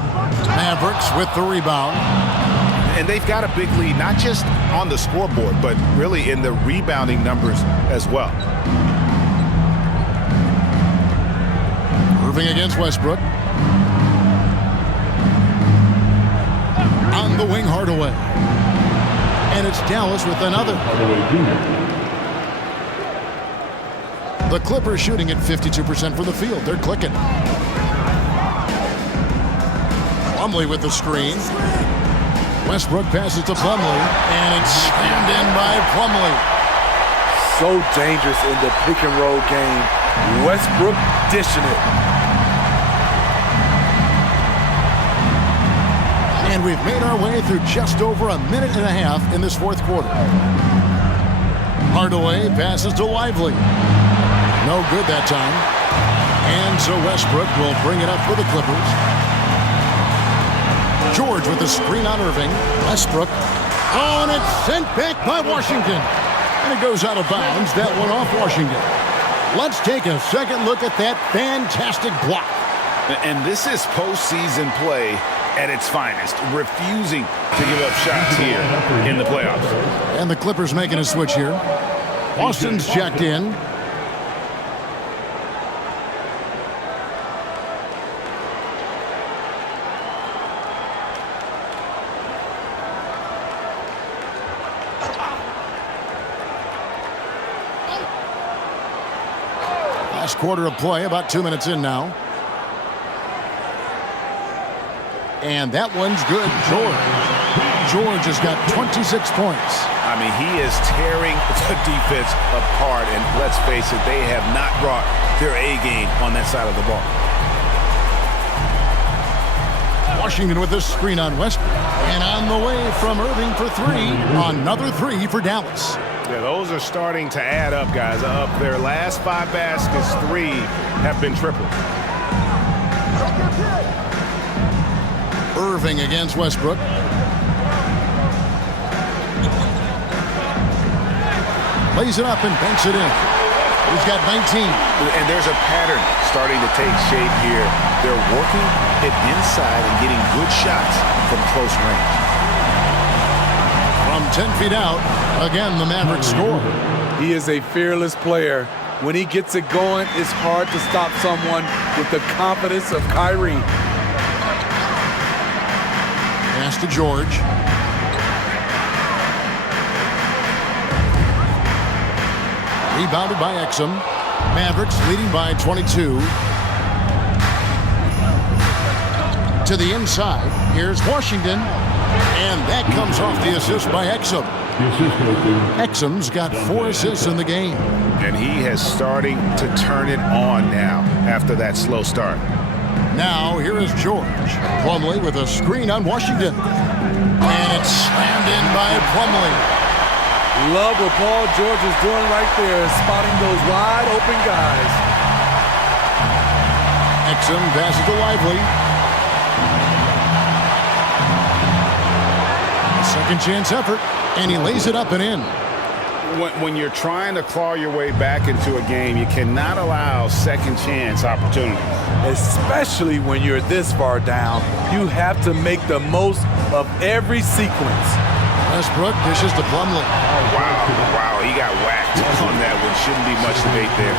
Mavericks with the rebound. And they've got a big lead, not just on the scoreboard, but really in the rebounding numbers as well. Irving against Westbrook. On the wing, Hardaway. And it's Dallas with another. The Clippers shooting at 52% from the field. They're clicking. Plumlee with the screen. Westbrook passes to Plumlee, and it's slammed in by Plumlee. So dangerous in the pick and roll game. Westbrook dishing it. And we've made our way through just over a minute and a half in this fourth quarter. Hardaway passes to Lively. No good that time. And so Westbrook will bring it up for the Clippers. George with the screen on Irving. Westbrook. Oh, and it's sent back by Washington. And it goes out of bounds. That one off Washington. Let's take a second look at that fantastic block. And this is postseason play at its finest, refusing to give up shots here in the playoffs. And the Clippers making a switch here. Austin's checked in. Last quarter of play, about 2 minutes in now. And that one's good. George has got 26 points. I mean, he is tearing the defense apart. And let's face it, they have not brought their A game on that side of the ball. Washington with this screen on Westbrook. And on the way from Irving for three. Another three for Dallas. Yeah, those are starting to add up, guys. Up their last 5 baskets, 3 have been tripled. Irving against Westbrook. Lays it up and banks it in. He's got 19. And there's a pattern starting to take shape here. They're working it inside and getting good shots from close range. From 10 feet out, again, the Mavericks score. He is a fearless player. When he gets it going, it's hard to stop someone with the confidence of Kyrie. Pass to George. Rebounded by Exum. Mavericks leading by 22. To the inside. Here's Washington. And that comes off the assist by Exum. Exum's got 4 assists in the game. And he is starting to turn it on now after that slow start. Now, here is George. Plumlee with a screen on Washington. And it's slammed in by Plumlee. Love what Paul George is doing right there, spotting those wide open guys. Exum passes to Lively. Second chance effort, and he lays it up and in. When you're trying to claw your way back into a game, you cannot allow second chance opportunities. Especially when you're this far down, you have to make the most of every sequence. Westbrook dishes to Plumlee. Oh, wow, he got whacked on that one. Shouldn't be much debate there.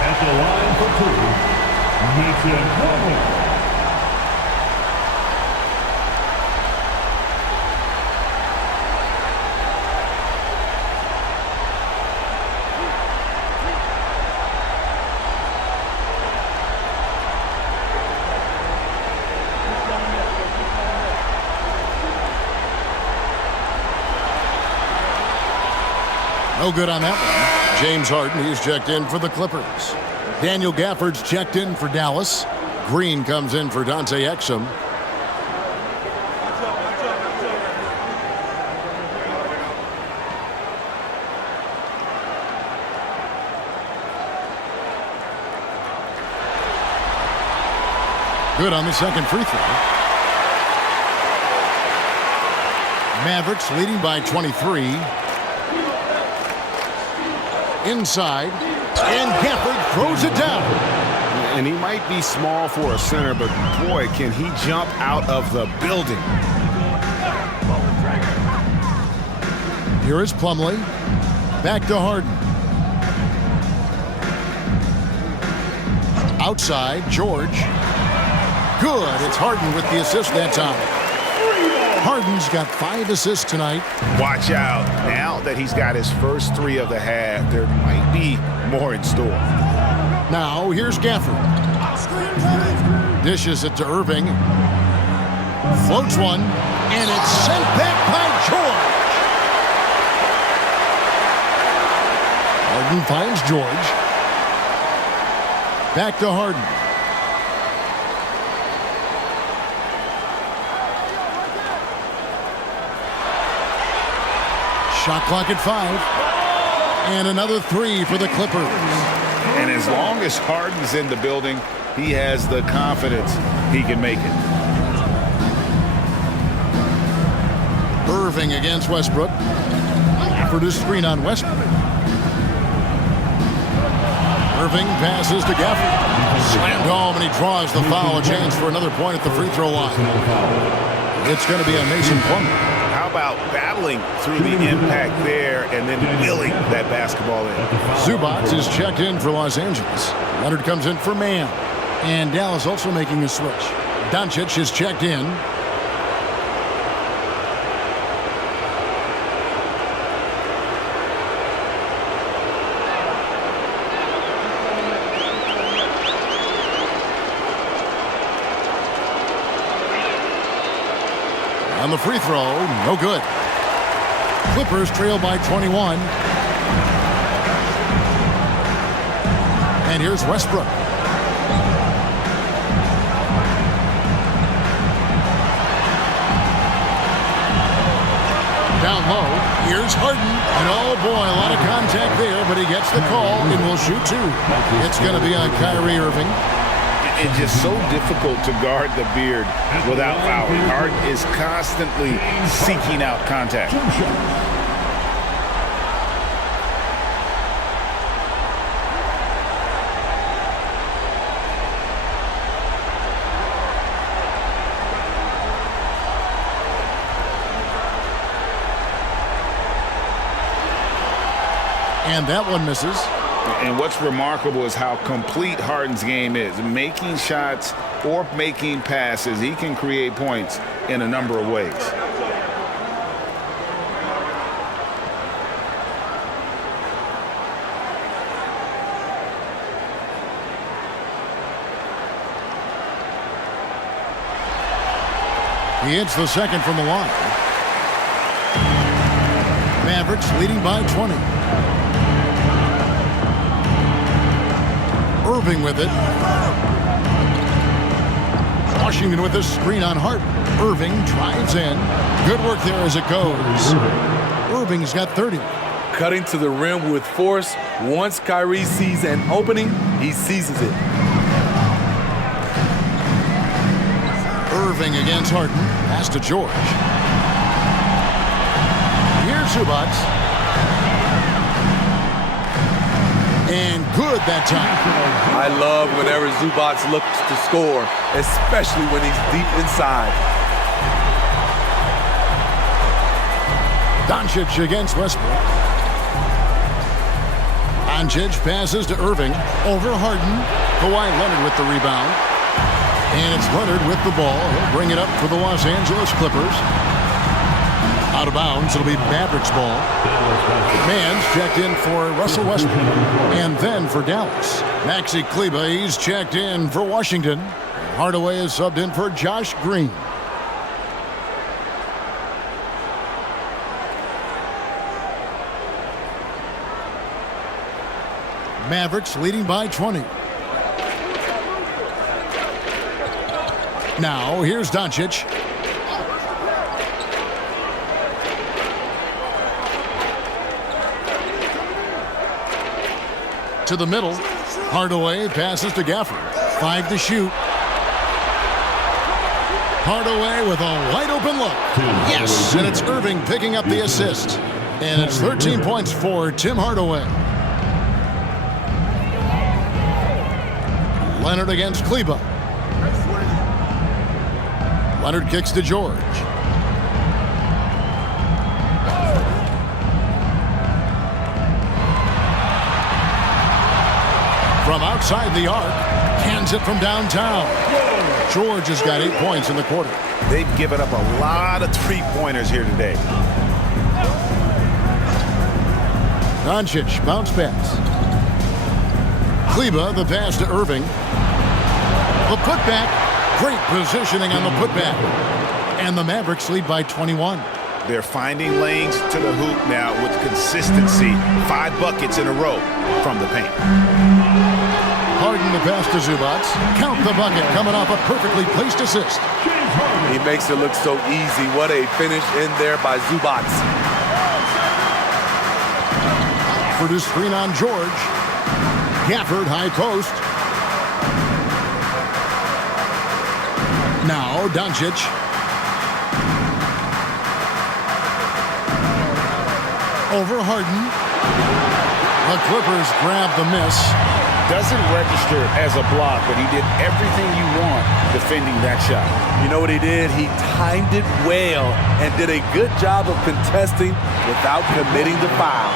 At the line for 2, Mason Plumlee. No good on that one. James Harden, he's checked in for the Clippers. Daniel Gafford's checked in for Dallas. Green comes in for Dante Exum. Good on the second free throw. Mavericks leading by 23. Inside, and Gafford throws it down. And he might be small for a center, but boy, can he jump out of the building. Here is Plumlee. Back to Harden. Outside, George. Good. It's Harden with the assist that time. Harden's got 5 assists tonight. Watch out. Now that he's got his first 3 of the half, there might be more in store. Now, here's Gafford. Dishes it to Irving. Floats one, and it's sent back by George. Harden finds George. Back to Harden. Shot clock at 5. And another 3 for the Clippers. And as long as Harden's in the building, he has the confidence he can make it. Irving against Westbrook. For the screen on Westbrook. Irving passes to Gafford. Slammed home, and he draws the foul. A chance for another point at the free throw line. It's going to be on Mason Plumlee. How about battling through the impact there and then wheeling that basketball in? Zubac is checked in for Los Angeles. Leonard comes in for Mann. And Dallas also making a switch. Doncic is checked in. On the free throw, no good. Clippers trail by 21. And here's Westbrook. Down low, here's Harden. And oh boy, a lot of contact there, but he gets the call and will shoot two. It's going to be on Kyrie Irving. It's just so difficult to guard the beard without fouling. Harden is constantly seeking out contact. And that one misses. And what's remarkable is how complete Harden's game is. Making shots or making passes, he can create points in a number of ways. He hits the second from the line. Mavericks leading by 20. Irving with it. Washington with a screen on Hart. Irving drives in. Good work there as it goes. Irving's got 30. Cutting to the rim with force. Once Kyrie sees an opening, he seizes it. Irving against Harden. Pass to George. Here's Zubac. And good that time. I love whenever Zubac looks to score, especially when he's deep inside. Doncic against Westbrook. Doncic passes to Irving. Over Harden. Kawhi Leonard with the rebound. And it's Leonard with the ball. He'll bring it up for the Los Angeles Clippers. Out of bounds, it'll be Mavericks ball. Mann's checked in for Russell Westbrook. And then for Dallas, Maxi Kleber, he's checked in for Washington. Hardaway is subbed in for Josh Green. Mavericks leading by 20. Now, here's Doncic. To the middle. Hardaway passes to Gafford. 5 to shoot. Hardaway with a wide open look. Yes, and it's Irving picking up the assist. And it's 13 points for Tim Hardaway. Leonard against Kleber. Leonard kicks to George. From outside the arc, hands it from downtown. George has got 8 points in the quarter. They've given up a lot of three-pointers here today. Doncic, bounce pass. Kleber, the pass to Irving. The putback. Great positioning on the putback. And the Mavericks lead by 21. They're finding lanes to the hoop now with consistency. 5 buckets in a row from the paint. Harden the pass to Zubac. Count the bucket coming off a perfectly placed assist. He makes it look so easy. What a finish in there by Zubac. For the screen on George. Gafford, high post. Now Doncic. over Harden. The Clippers grab the miss. Doesn't register as a block, but he did everything you want defending that shot. You know what he did? He timed it well and did a good job of contesting without committing the foul.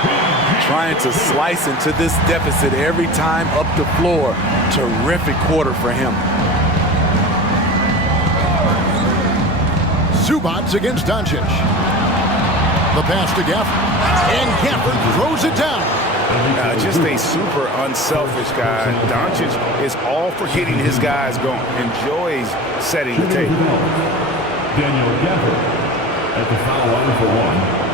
Trying to slice into this deficit every time up the floor. Terrific quarter for him. Zubats against Doncic. The pass to Gafford. And Gafford throws it down. Just a super unselfish guy. Doncic is all for getting his guys going. Enjoys setting the table. Daniel Gafford at the foul line for one.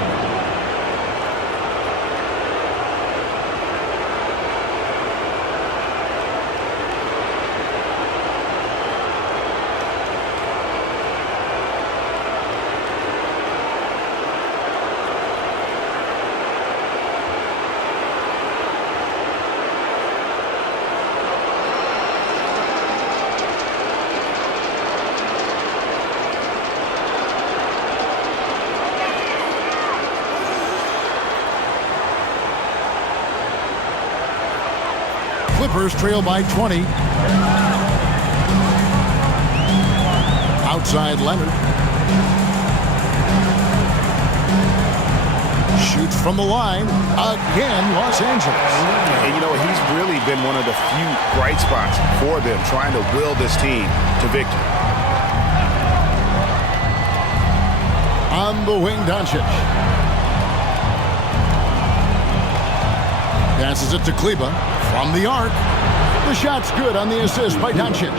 Clippers trail by 20. Outside Leonard. Shoots from the line. Again, Los Angeles. And you know, he's really been one of the few bright spots for them, trying to will this team to victory. On the wing, Doncic. Passes it to Kleba from the arc. The shot's good on the assist by Doncic.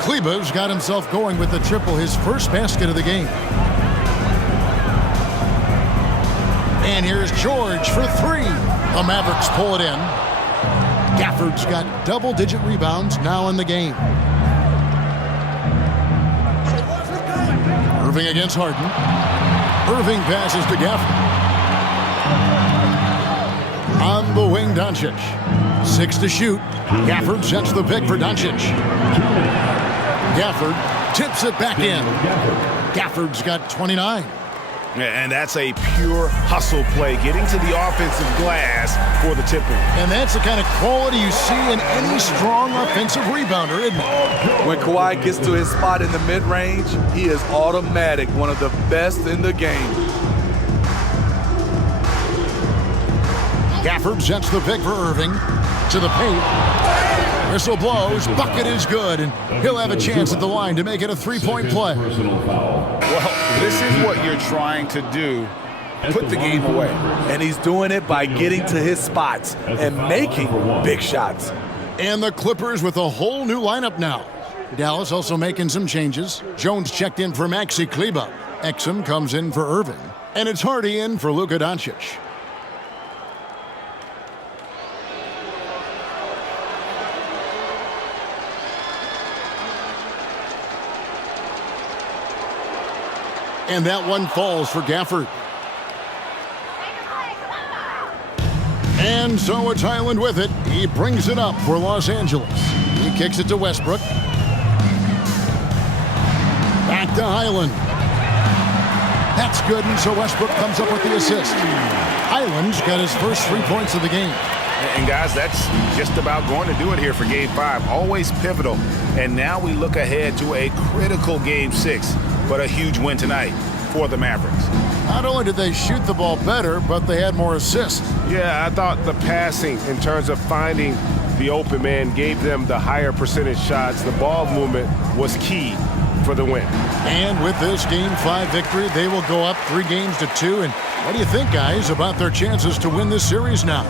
Kleba's got himself going with the triple, his first basket of the game. And here's George for three. The Mavericks pull it in. Gafford's got double-digit rebounds now in the game. Irving against Harden. Irving passes to Gafford. On the wing, Doncic. 6 to shoot. Gafford sets the pick for Doncic. Gafford tips it back in. Gafford's got 29. And that's a pure hustle play, getting to the offensive glass for the tip-in. And that's the kind of quality you see in any strong offensive rebounder, isn't it? When Kawhi gets to his spot in the mid-range, he is automatic, one of the best in the game. Gafford sets the pick for Irving. To the paint. Whistle blows. Bucket is good. And he'll have a chance at the line to make it a three-point play. Well, this is what you're trying to do. Put the game away. And he's doing it by getting to his spots and making big shots. And the Clippers with a whole new lineup now. Dallas also making some changes. Jones checked in for Maxi Kleba. Exum comes in for Irving. And it's Hardy in for Luka Doncic. And that one falls for Gafford. And so it's Highland with it. He brings it up for Los Angeles. He kicks it to Westbrook. Back to Highland. That's good, and so Westbrook comes up with the assist. Highland's got his first 3 points of the game. And guys, that's just about going to do it here for Game 5. Always pivotal. And now we look ahead to a critical Game 6. But a huge win tonight for the Mavericks. Not only did they shoot the ball better, but they had more assists. Yeah, I thought the passing in terms of finding the open man gave them the higher percentage shots. The ball movement was key for the win. And with this Game 5 victory, they will go up 3-2. And what do you think, guys, about their chances to win this series now?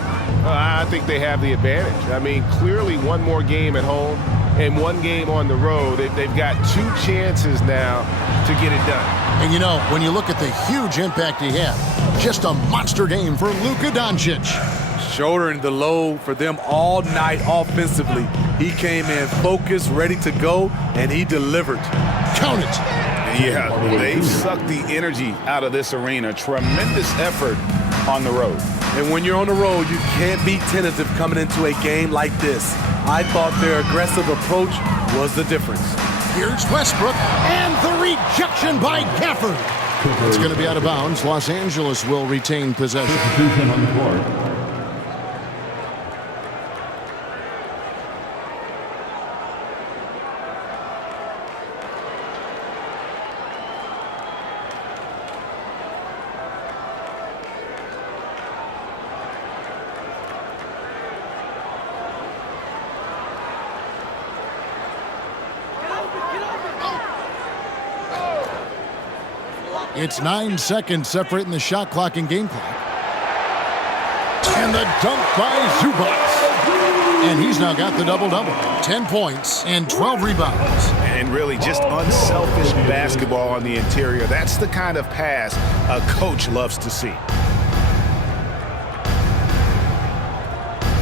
I think they have the advantage. I mean, clearly one more game at home and one game on the road. They've got 2 chances now to get it done. And you know, when you look at the huge impact he had, just a monster game for Luka Doncic. Shouldering the load for them all night offensively. He came in focused, ready to go, and he delivered. Count it. Yeah, they've sucked the energy out of this arena. Tremendous effort on the road. And when you're on the road, you can't be tentative coming into a game like this. I thought their aggressive approach was the difference. Here's Westbrook, and the rejection by Gafford. It's going to be out of bounds. Los Angeles will retain possession. Substitution on the court. It's 9 seconds separating the shot clock and game clock. And the dunk by Zubac. And he's now got the double-double. 10 points and 12 rebounds. And really just unselfish basketball on the interior. That's the kind of pass a coach loves to see.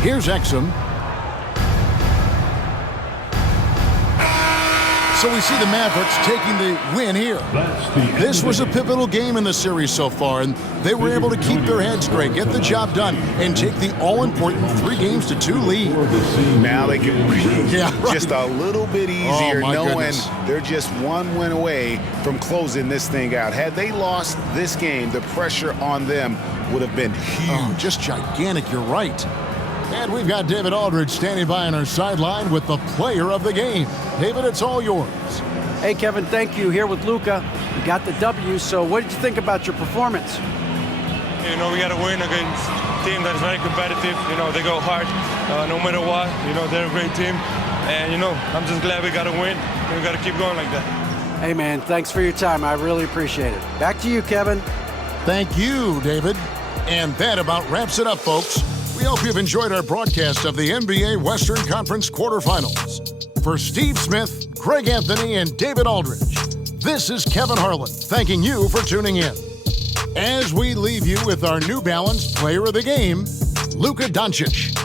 Here's Exum. So we see the Mavericks taking the win here. This was a pivotal game in the series so far, and they were able to keep their heads straight, get the job done, and take the all-important 3-2 lead. Now they can breathe just a little bit easier, knowing goodness. they're just one win away from closing this thing out. Had they lost this game, the pressure on them would have been huge. Oh, just gigantic, you're right. And we've got David Aldridge standing by on our sideline with the player of the game. David, it's all yours. Hey, Kevin, thank you. Here with Luka. We got the W, so what did you think about your performance? You know, we got to win against a team that is very competitive. You know, they go hard no matter what. You know, they're a great team. And, you know, I'm just glad we got to win. And we got to keep going like that. Hey, man, thanks for your time. I really appreciate it. Back to you, Kevin. Thank you, David. And that about wraps it up, folks. We hope you've enjoyed our broadcast of the NBA Western Conference quarterfinals. For Steve Smith, Craig Anthony, and David Aldridge, this is Kevin Harlan thanking you for tuning in. As we leave you with our New Balance player of the game, Luka Doncic.